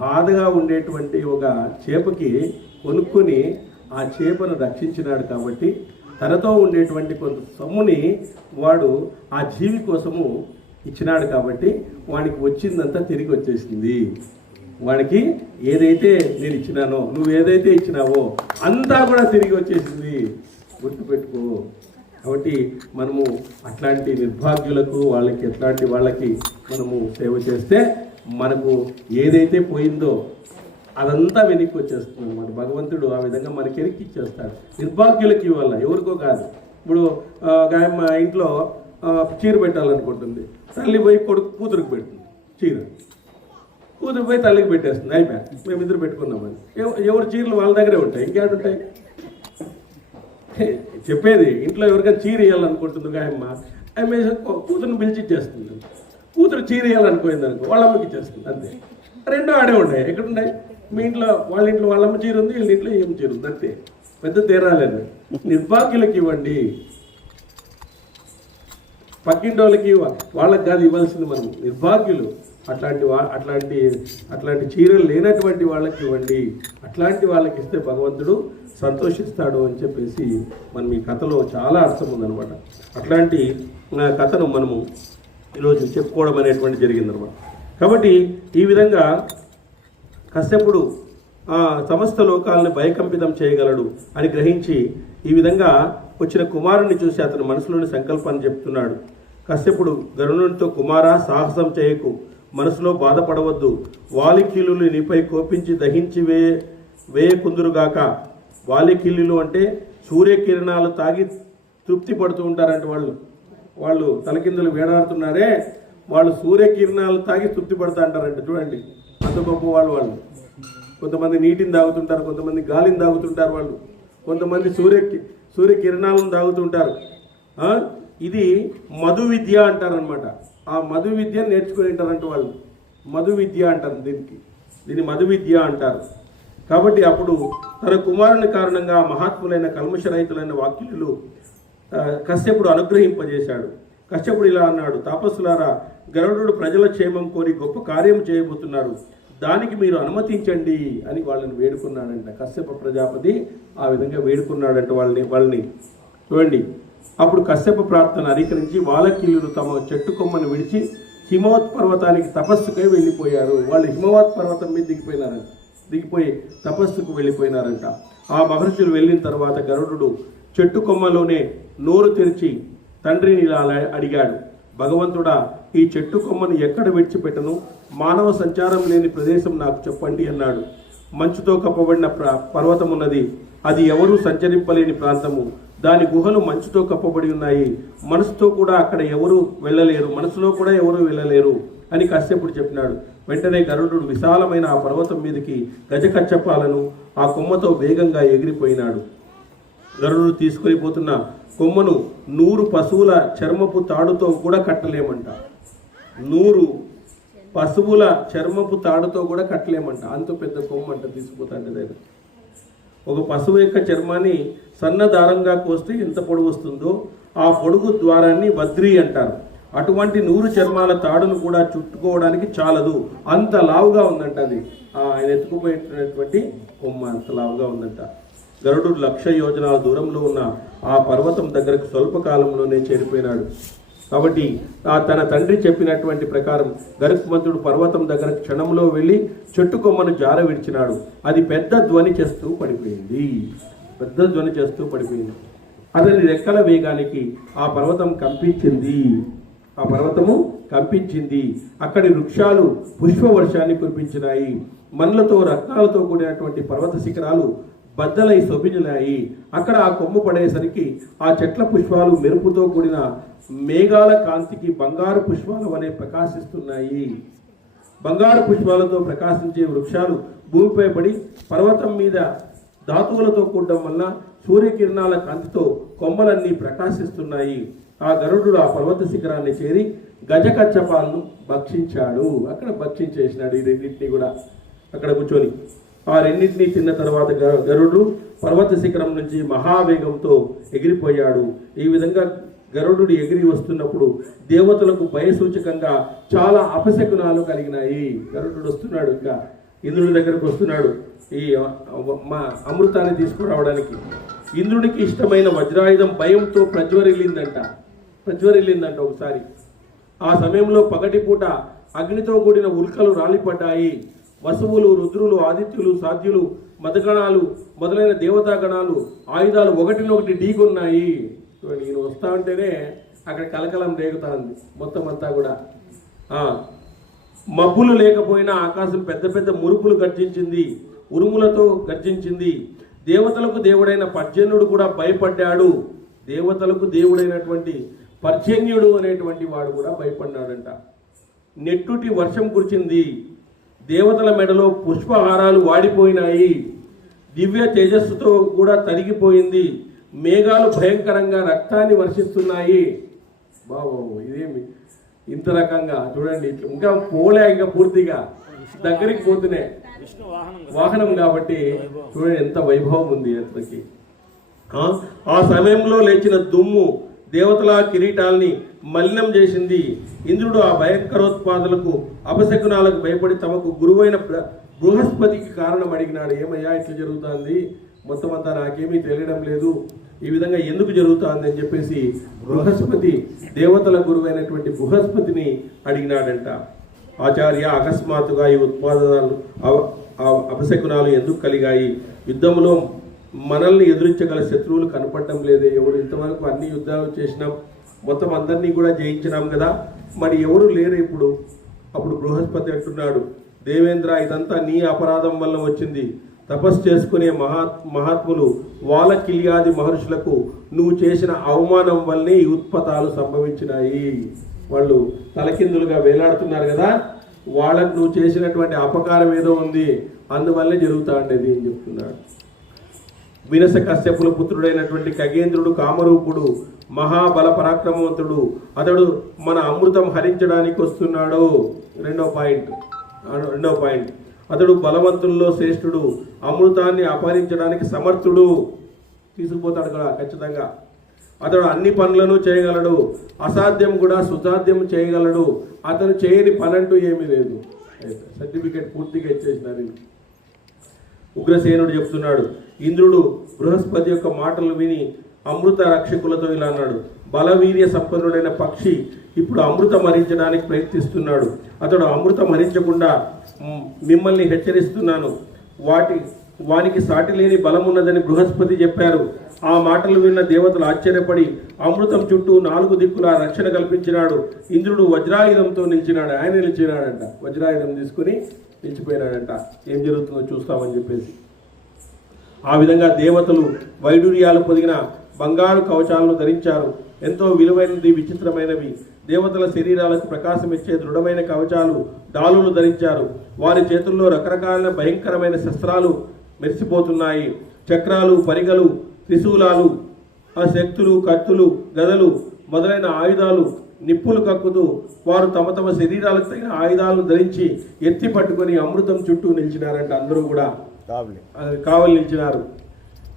బాధగా ఉండేటువంటి ఒక చేపకి కొనుక్కొని ఆ చేపను రక్షించినాడు కాబట్టి తనతో ఉండేటువంటి కొంత సొమ్ముని వాడు ఆ జీవి కోసము ఇచ్చినాడు కాబట్టి వాడికి వచ్చిందంతా తిరిగి వచ్చేసింది. వాడికి ఏదైతే నేను ఇచ్చినానో, నువ్వు ఏదైతే ఇచ్చినావో అంతా కూడా తిరిగి వచ్చేసింది, గుర్తుపెట్టుకో. కాబట్టి మనము అట్లాంటి నిర్భాగ్యులకు వాళ్ళకి మనము సేవ చేస్తే మనకు ఏదైతే పోయిందో అదంతా వెనక్కి వచ్చేస్తుంది అన్నమాట. భగవంతుడు ఆ విధంగా మనకి వెనక్కి ఇచ్చేస్తాడు. నిర్భాగ్యులకి ఇవ్వాల, ఎవరికో కాదు. ఇప్పుడు మా ఇంట్లో చీర పెట్టాలనుకుంటుంది, తల్లి పోయి కూతురికి పెడుతుంది చీర, కూతురు పోయి తల్లికి పెట్టేస్తుంది, అయిపోయా మేమిద్దరు పెట్టుకున్నామని. ఎవరి చీరలు వాళ్ళ దగ్గరే ఉంటాయి, ఇంకేడుంటాయి. చెప్పేది ఇంట్లో ఎవరికైనా చీర వేయాలనుకుంటుంది ఆమె కూతురుని పిలిచి ఇచ్చేస్తుంది. కూతురు చీర వేయాలనుకోయింది అనుకో, వాళ్ళ అమ్మకి ఇచ్చేస్తుంది, అంతే. 2 ఆడే ఉన్నాయి. ఎక్కడున్నాయి? మీ ఇంట్లో వాళ్ళమ్మ చీర ఉంది, వీళ్ళ ఇంట్లో ఏం చీర ఉంది, అంతే. పెద్ద తేరాలేదు. నిర్భాగ్యులకి ఇవ్వండి, పక్కింటి వాళ్ళకి కాదు ఇవ్వాల్సింది మనం. నిర్భాగ్యులు అట్లాంటి చీరలు లేనటువంటి వాళ్ళకి ఇవ్వండి. అట్లాంటి వాళ్ళకి ఇస్తే భగవంతుడు సంతోషిస్తాడు అని చెప్పేసి మనం ఈ కథలో చాలా అర్థం ఉందన్నమాట. అట్లాంటి కథను మనము ఈరోజు చెప్పుకోవడం అనేటువంటి జరిగిందనమాట. కాబట్టి ఈ విధంగా కశ్యపుడు సమస్త లోకాలను భయకంపితం చేయగలడు అని గ్రహించి ఈ విధంగా వచ్చిన కుమారుని చూసి అతని మనసులోని సంకల్పాన్ని చెప్తున్నాడు. కశ్యపుడు గరుణునితో, కుమారా సాహసం చేయకు, మనసులో బాధపడవద్దు, వాలికీలులు నీపై కోపించి దహించి వేయకుందురుగాక. వాలికీలులు అంటే సూర్యకిరణాలు తాగి తృప్తి పడుతూ ఉంటారంటే వాళ్ళు తలకిందులు వేడాడుతున్నారే, వాళ్ళు సూర్యకిరణాలు తాగి తృప్తి పడుతూ అంటారంట. చూడండి అంత గొప్ప వాళ్ళు. కొంతమంది నీటిని తాగుతుంటారు, కొంతమంది గాలిని తాగుతుంటారు, కొంతమంది సూర్యకిరణాలను తాగుతుంటారు. ఇది మధు విద్య అంటారనమాట. ఆ మధు విద్య నేర్చుకుని ఉంటారంట వాళ్ళు. మధు విద్య అంటారు దీన్ని మధు విద్య అంటారు. కాబట్టి అప్పుడు తన కుమారుని కారణంగా మహాత్ములైన కల్మషరహితులైన వాక్యులు కశ్యపుడు అనుగ్రహింపజేశాడు. కశ్యపుడు ఇలా అన్నాడు, తాపస్సులారా, గరుడు ప్రజల క్షేమం కోరి గొప్ప కార్యం చేయబోతున్నారు, దానికి మీరు అనుమతించండి అని వాళ్ళని వేడుకున్నాడంట. కశ్యప ప్రజాపతి ఆ విధంగా వేడుకున్నాడంట వాళ్ళని చూడండి. అప్పుడు కశ్యప ప్రార్థన అంగీకరించి వాలకీలుడు తమ చెట్టు కొమ్మను విడిచి హిమవత్ పర్వతానికి తపస్సుకై వెళ్ళిపోయారు. వాళ్ళు హిమవత్ పర్వతం మీద దిగిపోయి తపస్సుకు వెళ్ళిపోయినారంట. ఆ మహర్షులు వెళ్ళిన తర్వాత గరుడు చెట్టు కొమ్మలోనే నోరు తెరిచి తండ్రిని ఇలా అడిగాడు, భగవంతుడా, ఈ చెట్టు కొమ్మను ఎక్కడ విడిచిపెట్టను? మానవ సంచారం లేని ప్రదేశం నాకు చెప్పండి అన్నాడు. మంచుతో కప్పబడిన పర్వతం ఉన్నది, అది ఎవరూ సంచరింపలేని ప్రాంతము. దాని గుహలు మంచుతో కప్పబడి ఉన్నాయి. మనసులో కూడా ఎవరు వెళ్ళలేరు అని కశ్యపుడు చెప్పినాడు. వెంటనే గరుడు విశాలమైన ఆ పర్వతం మీదకి గజకచ్చపాలను ఆ కొమ్మతో వేగంగా ఎగిరిపోయినాడు. గరుడు తీసుకెళ్ళిపోతున్న కొమ్మను 100 పశువుల చర్మపు తాడుతో కూడా కట్టలేమంట. 100 పశువుల చర్మపు తాడుతో కూడా కట్టలేమంట. అంత పెద్ద కొమ్మ అంట తీసుకుపోతాంటే దగ్గర. ఒక పశువు యొక్క చర్మాన్ని సన్న దారంగా కోస్తే ఎంత పొడుగు వస్తుందో ఆ పొడుగు ద్వారాన్ని వద్రి అంటారు. అటువంటి 100 చర్మాల తాడును కూడా చుట్టుకోవడానికి చాలదు, అంత లావుగా ఉందంట. అది ఆయన ఎత్తుకుపోయేటటువంటి కొమ్మ అంత లావుగా ఉందంట. గరుడు 1,00,000 యోజనాల దూరంలో ఉన్న ఆ పర్వతం దగ్గరకు స్వల్పకాలంలోనే చేరిపోయినాడు. కాబట్టి తన తండ్రి చెప్పినటువంటి ప్రకారం గరుత్మంతుడు పర్వతం దగ్గర క్షణంలో వెళ్ళి చెట్టు కొమ్మను జార విడిచినాడు. అది పెద్ద ధ్వని చేస్తూ పడిపోయింది. అతని రెక్కల వేగానికి ఆ పర్వతము కంపించింది. అక్కడి వృక్షాలు పుష్పవర్షాన్ని కురిపించినాయి. మన్లతో రత్నాలతో కూడినటువంటి పర్వత శిఖరాలు బద్దలై శోభించినాయి. అక్కడ ఆ కొమ్ము పడేసరికి ఆ చెట్ల పుష్పాలు మెరుపుతో కూడిన మేఘాల కాంతికి బంగారు పుష్పాలు వలె ప్రకాశిస్తున్నాయి. బంగారు పుష్పాలతో ప్రకాశించే వృక్షాలు భూమిపై పడి పర్వతం మీద ధాతువులతో కూడడం వల్ల సూర్యకిరణాల కాంతితో కొమ్మలన్నీ ప్రకాశిస్తున్నాయి. ఆ గరుడు ఆ పర్వత శిఖరాన్ని చేరి గజకచ్చపాలను భక్షించాడు. అక్కడ భక్షించేసినాడు ఈ రెండింటినీ కూడా అక్కడ కూర్చొని. ఆ రెండింటినీ తిన్న తర్వాత గరుడు పర్వత శిఖరం నుంచి మహావేగంతో ఎగిరిపోయాడు. ఈ విధంగా గరుడు ఎగిరి వస్తున్నప్పుడు దేవతలకు భయసూచకంగా చాలా అపశకునాలు కలిగినాయి. గరుడు వస్తున్నాడు, ఇంకా ఇంద్రుడి దగ్గరకు వస్తున్నాడు ఈ అమృతాన్ని తీసుకురావడానికి. ఇంద్రుడికి ఇష్టమైన వజ్రాయుధం భయంతో ప్రజ్వరిల్లిందంట ఒకసారి. ఆ సమయంలో పగటిపూట అగ్నితో కూడిన ఉల్కలు రాలిపడ్డాయి. వసువులు, రుద్రులు, ఆదిత్యులు, సాధ్యులు, మదగణాలు మొదలైన దేవతాగణాలు ఆయుధాలు ఒకటినొకటి ఢీకొన్నాయి. ఈయన వస్తా ఉంటేనే అక్కడ కలకలం రేగుతాంది మొత్తం అంతా కూడా. మబ్బులు లేకపోయినా ఆకాశం పెద్ద పెద్ద మురుపులు గర్జించింది, ఉరుములతో గర్జించింది. దేవతలకు దేవుడైన పర్జన్యుడు కూడా భయపడ్డాడు. దేవతలకు దేవుడైనటువంటి పర్జన్యుడు అనేటువంటి వాడు కూడా భయపడ్డాడంట. నెట్టుటి వర్షం కురిచింది. దేవతల మెడలో పుష్పహారాలు వాడిపోయినాయి. దివ్య తేజస్సుతో కూడా తరిగిపోయింది. మేఘాలు భయంకరంగా రక్తాన్ని వర్షిస్తున్నాయి. బాబు ఇదేమి ఇంత రకంగా చూడండి. ఇంకా పూర్తిగా దగ్గరికి పోతూనే వాహనం కాబట్టి చూడండి ఎంత వైభవం ఉంది అతనికి. ఆ సమయంలో లేచిన దుమ్ము దేవతల కిరీటాల్ని మలినం చేసింది. ఇంద్రుడు ఆ భయంకరోత్పాదులకు అపశకునాలకు భయపడి తమకు గురువైన బృహస్పతికి కారణం అడిగినాడు. ఏమయ్యా ఇట్లా జరుగుతుంది, మొత్తం అంతా నాకేమీ తెలియడం లేదు, ఈ విధంగా ఎందుకు జరుగుతుంది అని చెప్పేసి బృహస్పతి, దేవతల గురువైనటువంటి బృహస్పతిని అడిగినాడంట. ఆచార్య, అకస్మాత్తుగా ఈ ఉత్పాదనాలు అపశకునాలు ఎందుకు కలిగాయి? యుద్ధంలో మనల్ని ఎదురించగల శత్రువులు కనపడడం లేదే. ఎవరు ఇంతవరకు అన్ని యుద్ధాలు చేసినాం, మొత్తం అందరినీ కూడా జయించినాం కదా, మరి ఎవరు లేరు ఇప్పుడు? అప్పుడు బృహస్పతి అంటున్నాడు, దేవేంద్ర, ఇదంతా నీ అపరాధం వల్ల వచ్చింది. తపస్సు చేసుకునే మహాత్ములు వాలకిల్యాది మహర్షులకు నువ్వు చేసిన అవమానం వల్లే ఈ ఉత్పతాలు సంభవించినాయి. వాళ్ళు తలకిందులుగా వేలాడుతున్నారు కదా, వాళ్ళకు నువ్వు చేసినటువంటి అపకారం ఏదో ఉంది, అందువల్లే జరుగుతా ఉండేది అని చెప్తున్నాడు. వినస కశ్యపుల పుత్రుడైనటువంటి ఖగేంద్రుడు కామరూపుడు, మహాబల పరాక్రమవంతుడు. అతడు మన అమృతం హరించడానికి వస్తున్నాడు. రెండో పాయింట్ అతడు బలవంతుల్లో శ్రేష్ఠుడు, అమృతాన్ని అపహరించడానికి సమర్థుడు, తీసుకుపోతాడు కదా ఖచ్చితంగా. అతడు అన్ని పనులను చేయగలడు, అసాధ్యం కూడా సుసాధ్యం చేయగలడు, అతను చేయని పనంటూ ఏమీ లేదు. సర్టిఫికేట్ పూర్తిగా ఇచ్చేసినారు. ఉగ్రసేనుడు చెప్తున్నాడు, ఇంద్రుడు బృహస్పతి యొక్క మాటలు విని అమృత రక్షకులతో ఇలా అన్నాడు, బలవీర్య సంపన్నుడైన పక్షి ఇప్పుడు అమృతం హరించడానికి ప్రయత్నిస్తున్నాడు. అతడు అమృతం హరించకుండా మిమ్మల్ని హెచ్చరిస్తున్నాను, వానికి సాటి లేని బలమున్నదని బృహస్పతి చెప్పారు. ఆ మాటలు విన్న దేవతలు ఆశ్చర్యపడి అమృతం చుట్టూ 4 దిక్కులా రక్షణ కల్పించినాడు. ఇంద్రుడు వజ్రాయుధంతో నిలిచినాడు. ఆయన నిలిచినాడంట, వజ్రాయుధం తీసుకుని నిలిచిపోయినాడంట. ఏం జరుగుతుందో చూస్తామని చెప్పేసి. ఆ విధంగా దేవతలు వైడూర్యాలు పొదిగిన బంగారు కవచాలను ధరించారు. ఎంతో విలువైనది, విచిత్రమైనవి. దేవతల శరీరాలకు ప్రకాశం ఇచ్చే దృఢమైన కవచాలు, డాలులు ధరించారు. వారి చేతుల్లో రకరకాల భయంకరమైన శస్త్రాలు మెరిసిపోతున్నాయి. చక్రాలు, పరిగలు, త్రిశూలాలు, ఆ శక్తులు, కత్తులు, గదలు మొదలైన ఆయుధాలు నిప్పులు కక్కుతూ వారు తమ తమ శరీరాలకు తగిన ఆయుధాలను ధరించి ఎత్తి పట్టుకొని అమృతం చుట్టూ నిలిచినారంట. అందరూ కూడా కావలి నిలిచినారు.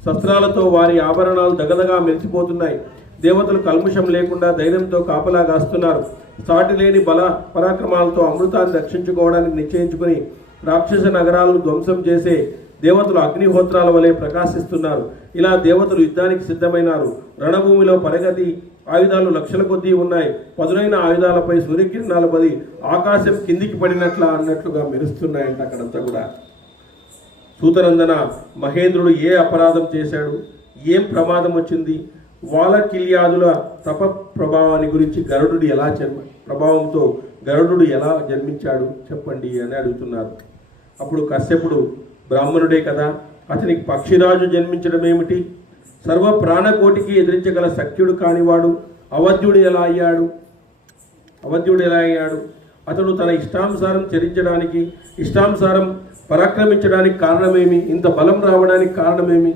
శస్త్రాలతో వారి ఆభరణాలు దగదగా మెరిసిపోతున్నాయి. దేవతలు కల్ముషం లేకుండా ధైర్యంతో కాపలా కాస్తున్నారు. సాటి లేని బల పరాక్రమాలతో అమృతాన్ని రక్షించుకోవడానికి నిశ్చయించుకుని రాక్షస నగరాలను ధ్వంసం చేసే దేవతలు అగ్నిహోత్రాల వలె ప్రకాశిస్తున్నారు. ఇలా దేవతలు యుద్ధానికి సిద్ధమైనారు. రణభూమిలో పరగతి ఆయుధాలు లక్షల కొద్దీ ఉన్నాయి. పదునైన ఆయుధాలపై సూర్యకిరణాల పది ఆకాశం కిందికి అన్నట్లుగా మెరుస్తున్నాయంట అక్కడంతా కూడా. సూతనందన, మహేంద్రుడు ఏ అపరాధం చేశాడు, ఏం ప్రమాదం వచ్చింది, వాలకిల్యాదుల తప ప్రభావాన్ని గురించి ప్రభావంతో గరుడు ఎలా జన్మించాడు చెప్పండి అని అడుగుతున్నారు. అప్పుడు కశ్యపుడు బ్రాహ్మణుడే కదా, అతనికి పక్షిరాజు జన్మించడం ఏమిటి, సర్వ ప్రాణకోటికి ఎదిరించగల శక్యుడు కానివాడు అవధ్యుడు ఎలా అయ్యాడు? అతడు తన ఇష్టానుసారం చరించడానికి, ఇష్టానుసారం పరాక్రమించడానికి కారణమేమి? ఇంత బలం రావడానికి కారణమేమి?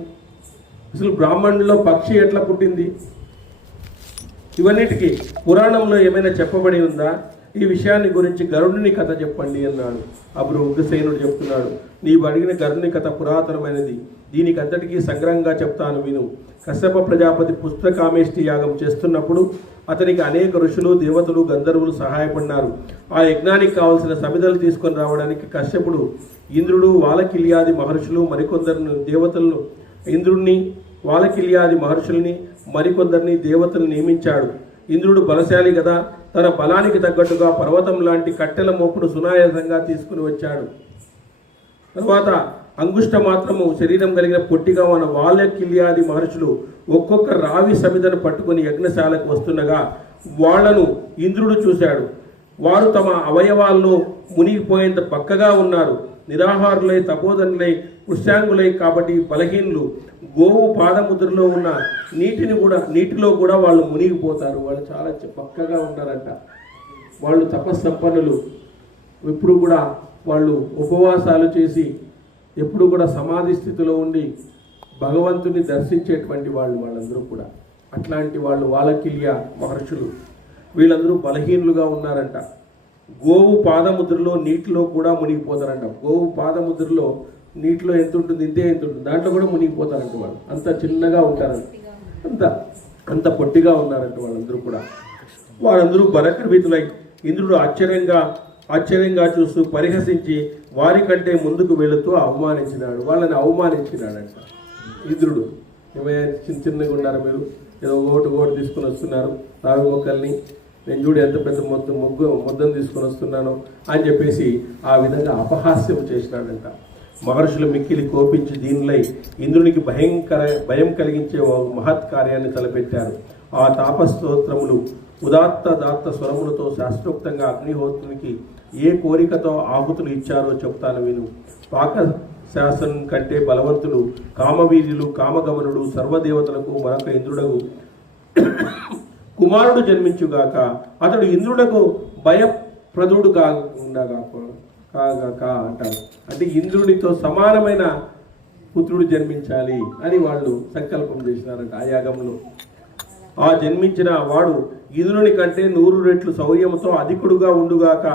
అసలు బ్రాహ్మణుల్లో పక్షి ఎట్లా పుట్టింది? ఇవన్నిటికీ పురాణంలో ఏమైనా చెప్పబడి ఉందా? ఈ విషయాన్ని గురించి గరుడుని కథ చెప్పండి అన్నాడు. అప్పుడు ఉగ్రసేనుడు చెప్తున్నాడు, నీవు అడిగిన గరుని కథ పురాతనమైనది. దీనికి అంతటికీ సంగ్రహంగా చెప్తాను విను. కశ్యప ప్రజాపతి పుష్పకామేష్టి యాగం చేస్తున్నప్పుడు అతనికి అనేక ఋషులు, దేవతలు, గంధర్వులు సహాయపడినారు. ఆ యజ్ఞానికి కావలసిన సమిధలు తీసుకొని రావడానికి కశ్యపుడు ఇంద్రుడు, వాలకిల్యాది మహర్షులు మరికొందరు దేవతలను ఇంద్రుడిని, వాలకిల్యాది మహర్షుల్ని, మరికొందరిని దేవతలు నియమించాడు. ఇంద్రుడు బలశాలి కదా, తన బలానికి తగ్గట్టుగా పర్వతం లాంటి కట్టెల మోపును సునాయాసంగా తీసుకుని వచ్చాడు. తరువాత అంగుష్ట మాత్రము శరీరం కలిగిన పొట్టిగా ఉన్న వాలకిల్యాది మహర్షులు ఒక్కొక్క రావి సమిధను పట్టుకుని యజ్ఞశాలకు వస్తుండగా వాళ్లను ఇంద్రుడు చూశాడు. వారు తమ అవయవాల్లో మునిగిపోయేంత పక్కగా ఉన్నారు. నిరాహారులై, తపోధనులై, పుష్యాంగులై కాబట్టి బలహీనులు. గోవు పాదముద్రలో ఉన్న నీటిలో కూడా వాళ్ళు మునిగిపోతారు. వాళ్ళు చాలా పక్కగా ఉంటారంట. వాళ్ళు తపస్సంపన్నులు. ఎప్పుడు కూడా వాళ్ళు ఉపవాసాలు చేసి ఎప్పుడు కూడా సమాధి స్థితిలో ఉండి భగవంతుని దర్శించేటువంటి వాళ్ళందరూ కూడా. అట్లాంటి వాళ్ళు వాలకిల్య మహర్షులు. వీళ్ళందరూ బలహీనులుగా ఉన్నారంట. గోవు పాదముద్రలో నీటిలో కూడా మునిగిపోతారంట. గోవు పాదముద్రలో నీటిలో ఎంత ఉంటుంది, ఎంత ఉంటుంది, దాంట్లో కూడా మునిగిపోతారంట. వాళ్ళు అంత చిన్నగా ఉంటారంట, అంత పొట్టిగా ఉన్నారంట వాళ్ళందరూ కూడా. వారందరూ బలకర్వితులై ఇంద్రుడు ఆశ్చర్యంగా చూస్తూ పరిహసించి వారి కంటే ముందుకు వెళుతూ అవమానించినాడు. వాళ్ళని అవమానించినాడంట ఇంద్రుడు. ఏమైనా చిన్నగా ఉన్నారు మీరు, ఏదో ఓటు తీసుకుని వస్తున్నారు రావి మొక్కల్ని, నేను చూడు ఎంత పెద్ద మొద్దను తీసుకొని వస్తున్నాను అని చెప్పేసి ఆ విధంగా అపహాస్యం చేసినాడంట. మహర్షులు మిక్కిలి కోపించి దీనిలై ఇంద్రునికి భయం కలిగించే మహత్ కార్యాన్ని తలపెట్టారు. ఆ తాపస్తోత్రములు ఉదాత్త స్వరములతో శాస్త్రోక్తంగా అగ్నిహోత్రునికి ఏ కోరికతో ఆహుతులు ఇచ్చారో చెప్తాను విను. పాక శాసనం కంటే బలవంతుడు, కామవీర్యులు, కామగమనుడు, సర్వదేవతలకు మరొక ఇంద్రుడకు కుమారుడు జన్మించుగాక. అతడు ఇంద్రుడకు భయప్రదుడు కాగాక అంటారు. అంటే ఇంద్రుడితో సమానమైన పుత్రుడు జన్మించాలి అని వాళ్ళు సంకల్పం చేసినారంట ఆ యాగంలో. ఆ జన్మించిన వాడు ఇంద్రుని కంటే 100 రెట్లు శౌర్యంతో అధికుడుగా ఉండుగాక,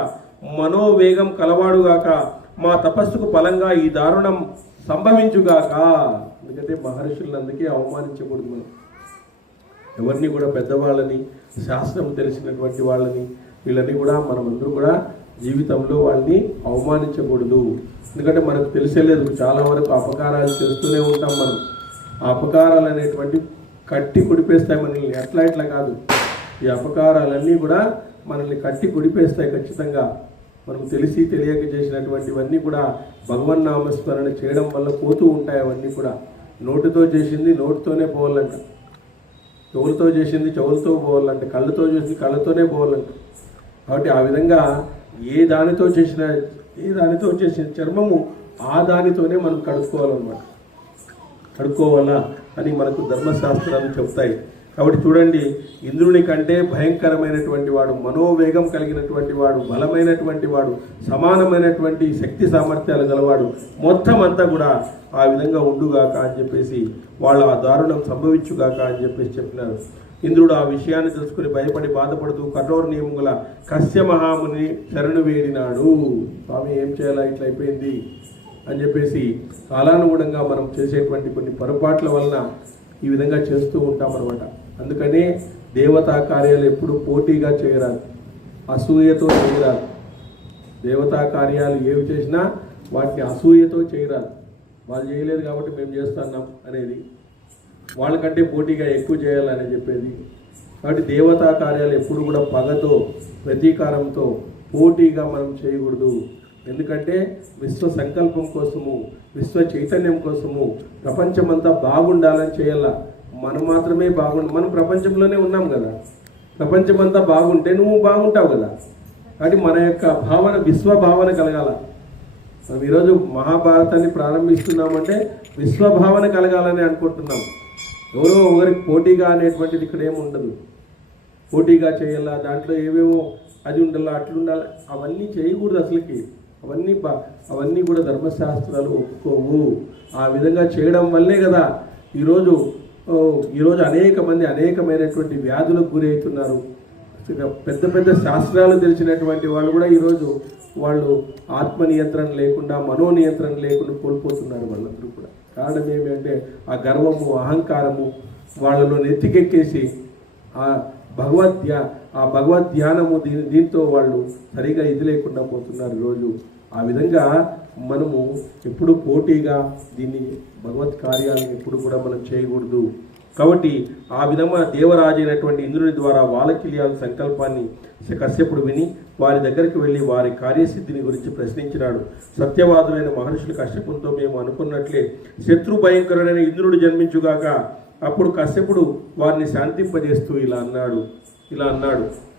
మనోవేగం కలవాడుగాక, మా తపస్సుకు ఫలంగా ఈ దారుణం సంభవించుగాక. ఎందుకంటే మహర్షులను అందుకే అవమానించకూడదు. మనం ఎవరిని కూడా పెద్దవాళ్ళని, శాస్త్రం తెలిసినటువంటి వాళ్ళని, వీళ్ళని కూడా మనమందరూ కూడా జీవితంలో వాళ్ళని అవమానించకూడదు. ఎందుకంటే మనకు తెలిసేలేదు, చాలా వరకు అపకారాలు చేస్తూనే ఉంటాం. మనం ఆ అపకారాలు అనేటువంటి కట్టి కుడిపేస్తాయి మనల్ని. ఎట్లా కాదు, ఈ అపకారాలన్నీ కూడా మనల్ని కట్టి కుడిపేస్తాయి ఖచ్చితంగా. మనం తెలిసి తెలియక చేసినటువంటివన్నీ కూడా భగవన్నామస్మరణ చేయడం వల్ల పోతూ ఉంటాయి. అవన్నీ కూడా నోటితో చేసింది నోటితోనే పోవాలంట, చెవులతో చేసింది చెవులతో పోవాలంట, కళ్ళతో చేసింది కళ్ళతోనే పోవాలంట. కాబట్టి ఆ విధంగా ఏ దానితో చేసిన చర్మము ఆ దానితోనే మనం కడుక్కోవాలన్నమాట. కడుక్కోవాలా అని మనకు ధర్మశాస్త్రాలు చెప్తాయి. కాబట్టి చూడండి, ఇంద్రుని కంటే భయంకరమైనటువంటి వాడు, మనోవేగం కలిగినటువంటి వాడు, బలమైనటువంటి వాడు, సమానమైనటువంటి శక్తి సామర్థ్యాలు గలవాడు మొత్తం అంతా కూడా ఆ విధంగా ఉండుగాక అని చెప్పేసి, వాళ్ళు ఆ దారుణం సంభవించుగాక అని చెప్పేసి చెప్పినారు. ఇంద్రుడు ఆ విషయాన్ని తెలుసుకుని భయపడి బాధపడుతూ కఠోర నియమముల కశ్య మహాముని శరణు వేడినాడు. స్వామి ఏం చేయాలా, ఇట్లా అయిపోయింది అని చెప్పేసి. కాలానుగుణంగా మనం చేసేటువంటి కొన్ని పొరపాట్ల వలన ఈ విధంగా చేస్తూ ఉంటాం అన్నమాట. అందుకనే దేవతా కార్యాలు ఎప్పుడు పోటీగా చేయరాదు, అసూయతో చేయరాదు. దేవతా కార్యాలు ఏవి చేసినా వాటిని అసూయతో చేయరాదు. వాళ్ళు చేయలేదు కాబట్టి మేము చేస్తున్నాం అనేది, వాళ్ళకంటే పోటీగా ఎక్కువ చేయాలని చెప్పేది. కాబట్టి దేవతా కార్యాలు ఎప్పుడు కూడా పగతో, ప్రతీకారంతో, పోటీగా మనం చేయకూడదు. ఎందుకంటే విశ్వ సంకల్పం కోసము, విశ్వ చైతన్యం కోసము ప్రపంచమంతా బాగుండాలని చేయాల. మనం మాత్రమే మనం ప్రపంచంలోనే ఉన్నాం కదా, ప్రపంచమంతా బాగుంటే నువ్వు బాగుంటావు కదా. కాబట్టి మన యొక్క భావన, విశ్వ భావన కలగాల. మనం ఈరోజు మహాభారతాన్ని ప్రారంభిస్తున్నామంటే విశ్వభావన కలగాలని అనుకుంటున్నాం. ఎవరో ఒకరికి పోటీగా అనేటువంటిది ఇక్కడ ఏమి ఉండదు. పోటీగా చేయాలా, దాంట్లో ఏవేవో అది ఉండాలా, అట్లుండాలా, అవన్నీ చేయకూడదు అసలుకి. అవన్నీ కూడా ధర్మశాస్త్రాలు ఒప్పుకోవు. ఆ విధంగా చేయడం వల్లే కదా ఈరోజు అనేక మంది అనేకమైనటువంటి వ్యాధులకు గురి అవుతున్నారు. పెద్ద పెద్ద శాస్త్రాలు తెలిసినటువంటి వాళ్ళు కూడా ఈరోజు వాళ్ళు ఆత్మ నియంత్రణ లేకుండా, మనో నియంత్రణ లేకుండా కోల్పోతున్నారు వాళ్ళందరూ కూడా. కారణం ఏమిటంటే ఆ గర్వము, అహంకారము వాళ్ళలో నెత్తికెక్కేసి ఆ భగవద్ ధ్యానము దీంతో వాళ్ళు సరిగా ఇది లేకుండా పోతున్నారు ఈరోజు. ఆ విధంగా మనము ఎప్పుడు పోటీగా దీన్ని భగవత్ కార్యాలను ఎప్పుడు కూడా మనం చేయకూడదు. కాబట్టి ఆ విధంగా దేవరాజు అయినటువంటి ఇంద్రుని ద్వారా వాలకిల్యాల సంకల్పాన్ని కశ్యపుడు విని వారి దగ్గరికి వెళ్ళి వారి కార్యసిద్ధిని గురించి ప్రశ్నించినాడు. సత్యవాదులైన మహర్షులు కశ్యపునితో మేము అనుకున్నట్లే శత్రు భయంకరుడైన ఇంద్రుడు జన్మించుగాక. అప్పుడు కశ్యపుడు వారిని శాంతింపజేస్తూ ఇలా అన్నాడు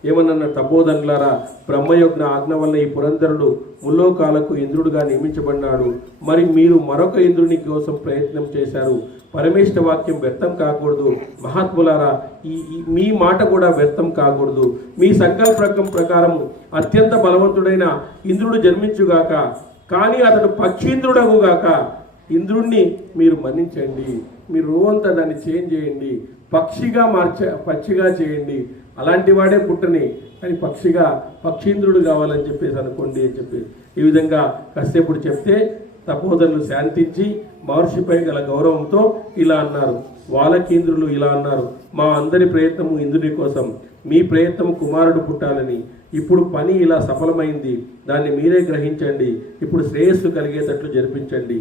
ఏమన్నా తపోధనులారా, బ్రహ్మయజ్ఞ ఆజ్ఞ వల్ల ఈ పురంధరుడు ముల్లోకాలకు ఇంద్రుడుగా నియమించబడినాడు. మరి మీరు మరొక ఇంద్రుని కోసం ప్రయత్నం చేశారు. పరమేశ్వర వాక్యం వ్యర్థం కాకూడదు. మహాత్ములారా, మీ మాట కూడా వ్యర్థం కాకూడదు. మీ సంకల్పం ప్రకారం అత్యంత బలవంతుడైన ఇంద్రుడు జన్మించుగాక. కానీ అతడు పక్షీంద్రుడగుగాక. ఇంద్రుణ్ణి మీరు మన్నించండి, మీరు రోజంతా దాన్ని చేంజ్ చేయండి, పక్షిగా చేయండి. అలాంటి వాడే పుట్టని కానీ పక్షీంద్రుడు కావాలని చెప్పేసి అనుకోండి అని చెప్పి ఈ విధంగా కశ్యపుడు చెప్తే తపోధనులు శాంతించి మహర్షిపై గల గౌరవంతో ఇలా అన్నారు. వాలకీంద్రులు ఇలా అన్నారు, మా అందరి ప్రయత్నము ఇంద్రుని కోసం, మీ ప్రయత్నము కుమారుడు పుట్టాలని. ఇప్పుడు పని ఇలా సఫలమైంది, దాన్ని మీరే గ్రహించండి. ఇప్పుడు శ్రేయస్సు కలిగేటట్లు జరిపించండి.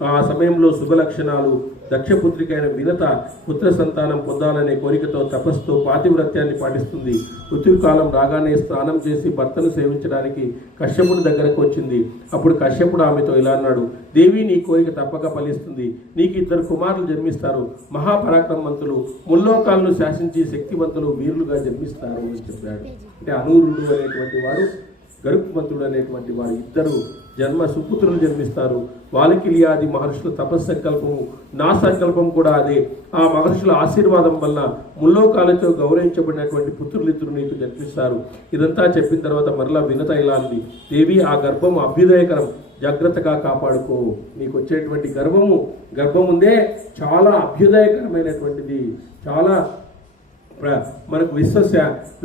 ఆ సమయంలో శుభలక్షణాలు దక్షపుత్రికైన వినత పుత్ర సంతానం పొందాలనే కోరికతో తపస్సుతో పాతివ్రత్యాన్ని పాటిస్తుంది. ఋతుకాలం రాగానే స్నానం చేసి భర్తను సేవించడానికి కశ్యపుడి దగ్గరకు వచ్చింది. అప్పుడు కశ్యపుడు ఆమెతో ఇలా అన్నాడు, దేవి, నీ కోరిక తప్పక ఫలిస్తుంది. నీకు 2 కుమారులు జన్మిస్తారు. మహాపరాక్రమవంతులు, ముల్లోకాలను శాసించి శక్తివంతులు, వీరులుగా జన్మిస్తారు అని చెప్పాడు. అంటే అనూరుడు అనేటువంటి వాడు, గరుత్మంతుడు అనేటువంటి వాడు 2 సుపుత్రులు జన్మిస్తారు. వాలకిలియాది మహర్షుల తపస్సంకల్పము, నా సంకల్పం కూడా అదే. ఆ మహర్షుల ఆశీర్వాదం వల్ల ముల్లోకాలతో గౌరవించబడినటువంటి పుత్రులిద్దరు నీకు జన్మిస్తారు. ఇదంతా చెప్పిన తర్వాత మరలా వినత ఇలా అంది, దేవి, ఆ గర్భం అభ్యుదయకరం. జాగ్రత్తగా కాపాడుకో. నీకు వచ్చేటువంటి గర్భం ఉందే చాలా అభ్యుదయకరమైనటువంటిది, చాలా మనకు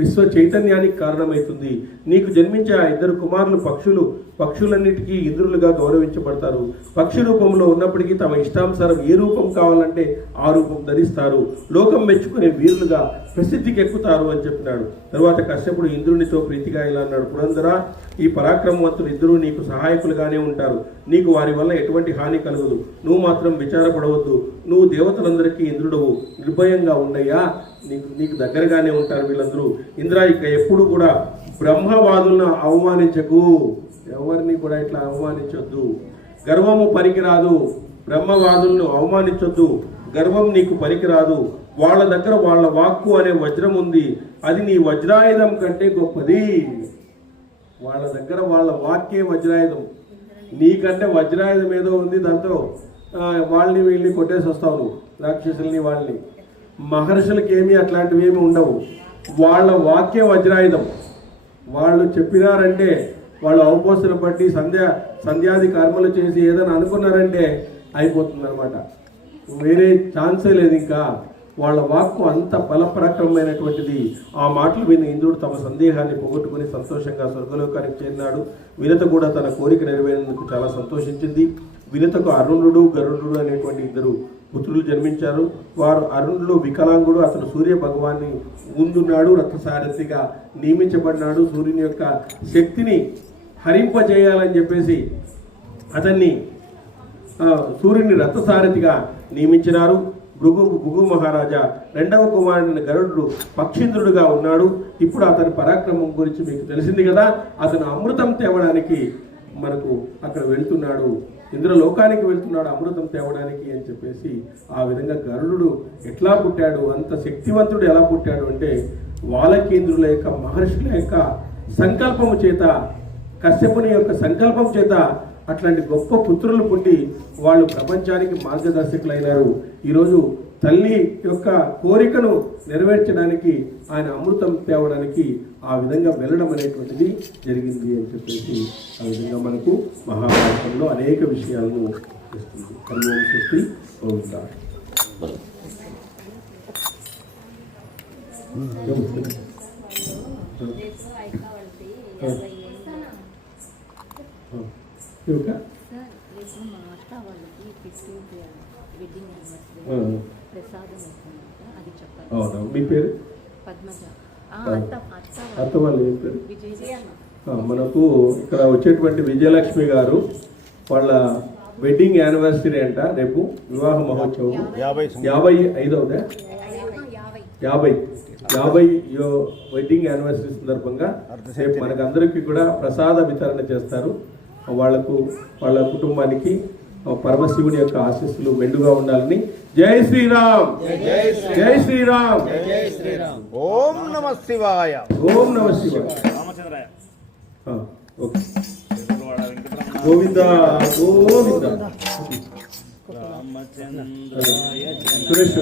విశ్వ చైతన్యానికి కారణమవుతుంది. నీకు జన్మించే ఆ 2 కుమారులు పక్షులన్నిటికీ ఇంద్రులుగా గౌరవించబడతారు. పక్షి రూపంలో ఉన్నప్పటికీ తమ ఇష్టానుసారం ఏ రూపం కావాలంటే ఆ రూపం ధరిస్తారు. లోకం మెచ్చుకునే వీరులుగా ప్రసిద్ధికి ఎక్కుతారు అని చెప్పినాడు. తర్వాత కశ్యపుడు ఇంద్రునితో ప్రీతిగా ఇలా అన్నాడు, పురంధర, ఈ పరాక్రమవంతులు ఇద్దరూ నీకు సహాయకులుగానే ఉంటారు. నీకు వారి వల్ల ఎటువంటి హాని కలగదు. నువ్వు మాత్రం విచారపడవద్దు. నువ్వు దేవతలందరికీ ఇంద్రుడవు. నిర్భయంగా ఉండయ్యా, నీకు దగ్గరగానే ఉంటారు వీళ్ళందరూ. ఇంద్ర, ఇక ఎప్పుడు కూడా బ్రహ్మవాదులను అవమానించకు. ఎవరిని కూడా ఇట్లా అవమానించొద్దు. గర్వము పనికిరాదు. బ్రహ్మవాదులను అవమానించొద్దు. గర్వం నీకు పనికిరాదు. వాళ్ళ దగ్గర వాళ్ళ వాక్కు అనే వజ్రం ఉంది. అది నీ వజ్రాయుధం కంటే గొప్పది. వాళ్ళ దగ్గర వాళ్ళ వాక్యే వజ్రాయుధం. నీకంటే వజ్రాయుధం ఏదో ఉంది, దాంతో వాళ్ళని వీళ్ళని కొట్టేసి వస్తావు నువ్వు, రాక్షసుల్ని వాళ్ళని. మహర్షులకి ఏమీ అట్లాంటివి ఏమి ఉండవు. వాళ్ళ వాక్య వజ్రాయుధం. వాళ్ళు చెప్పినారంటే, వాళ్ళు అవపోసన పట్టి సంధ్యాది కర్మలు చేసి ఏదైనా అనుకున్నారంటే అయిపోతుంది అనమాట. వేరే ఛాన్సే లేదు. ఇంకా వాళ్ళ వాక్కు అంత బలపరాక్రమమైనటువంటిది. ఆ మాటలు విని ఇంద్రుడు తమ సందేహాన్ని పోగొట్టుకుని సంతోషంగా స్వర్గలోకానికి చేరినాడు. వినత కూడా తన కోరిక నెరవేరేందుకు చాలా సంతోషించింది. వినతకు అరుణుడు గరుడు అనేటువంటి 2 పుత్రులు జన్మించారు. వారు అరుణుడు వికలాంగుడు. అతను సూర్య భగవాన్ని ముందున్నాడు, రథసారథిగా నియమించబడినాడు. సూర్యుని యొక్క శక్తిని హరింపజేయాలని చెప్పేసి అతన్ని సూర్యుని రథసారథిగా నియమించినారు. భృగు మహారాజా 2వ కుమారుని గరుడు పక్షీంద్రుడుగా ఉన్నాడు. ఇప్పుడు అతని పరాక్రమం గురించి మీకు తెలిసింది కదా. అతను అమృతం తేవడానికి మనకు అక్కడ వెళ్తున్నాడు, ఇంద్రలోకానికి వెళ్తున్నాడు అమృతం తేవడానికి అని చెప్పేసి. ఆ విధంగా గరుడు ఎట్లా పుట్టాడు, అంత శక్తివంతుడు ఎలా పుట్టాడు అంటే వాలకేంద్రుల యొక్క మహర్షుల యొక్క సంకల్పము చేత, కశ్యపుని యొక్క సంకల్పం చేత అట్లాంటి గొప్ప పుత్రులు పుట్టి వాళ్ళు ప్రపంచానికి మార్గదర్శకులైనారు. ఈరోజు తల్లి యొక్క కోరికను నెరవేర్చడానికి, ఆయన అమృతం తేవడానికి ఆ విధంగా వెళ్ళడం అనేటువంటిది జరిగింది అని చెప్పేసి ఆ విధంగా మనకు మహాభారతంలో అనేక విషయాలను ఇస్తుంది. కర్మం సృష్టి గోవిందా. అవునా, మీ పేరు? అత్త వాళ్ళు ఏం పేరు? మనకు ఇక్కడ వచ్చేటువంటి విజయలక్ష్మి గారు వాళ్ళ వెడ్డింగ్ యానివర్సరీ అంట రేపు. వివాహ మహోత్సవం 55వ 50 వెడ్డింగ్ యానివర్సరీ సందర్భంగా రేపు మనకందరికీ కూడా ప్రసాద వితరణ చేస్తారు. వాళ్ళ కుటుంబానికి పరమశివుని యొక్క ఆశీస్సులు మెండుగా ఉండాలని. జై శ్రీరామ్, జై శ్రీరామ్, జై శ్రీరామ్. ఓం నమః శివాయ, ఓం నమః శివాయ. గోవిందా గోవిందా. సురేష్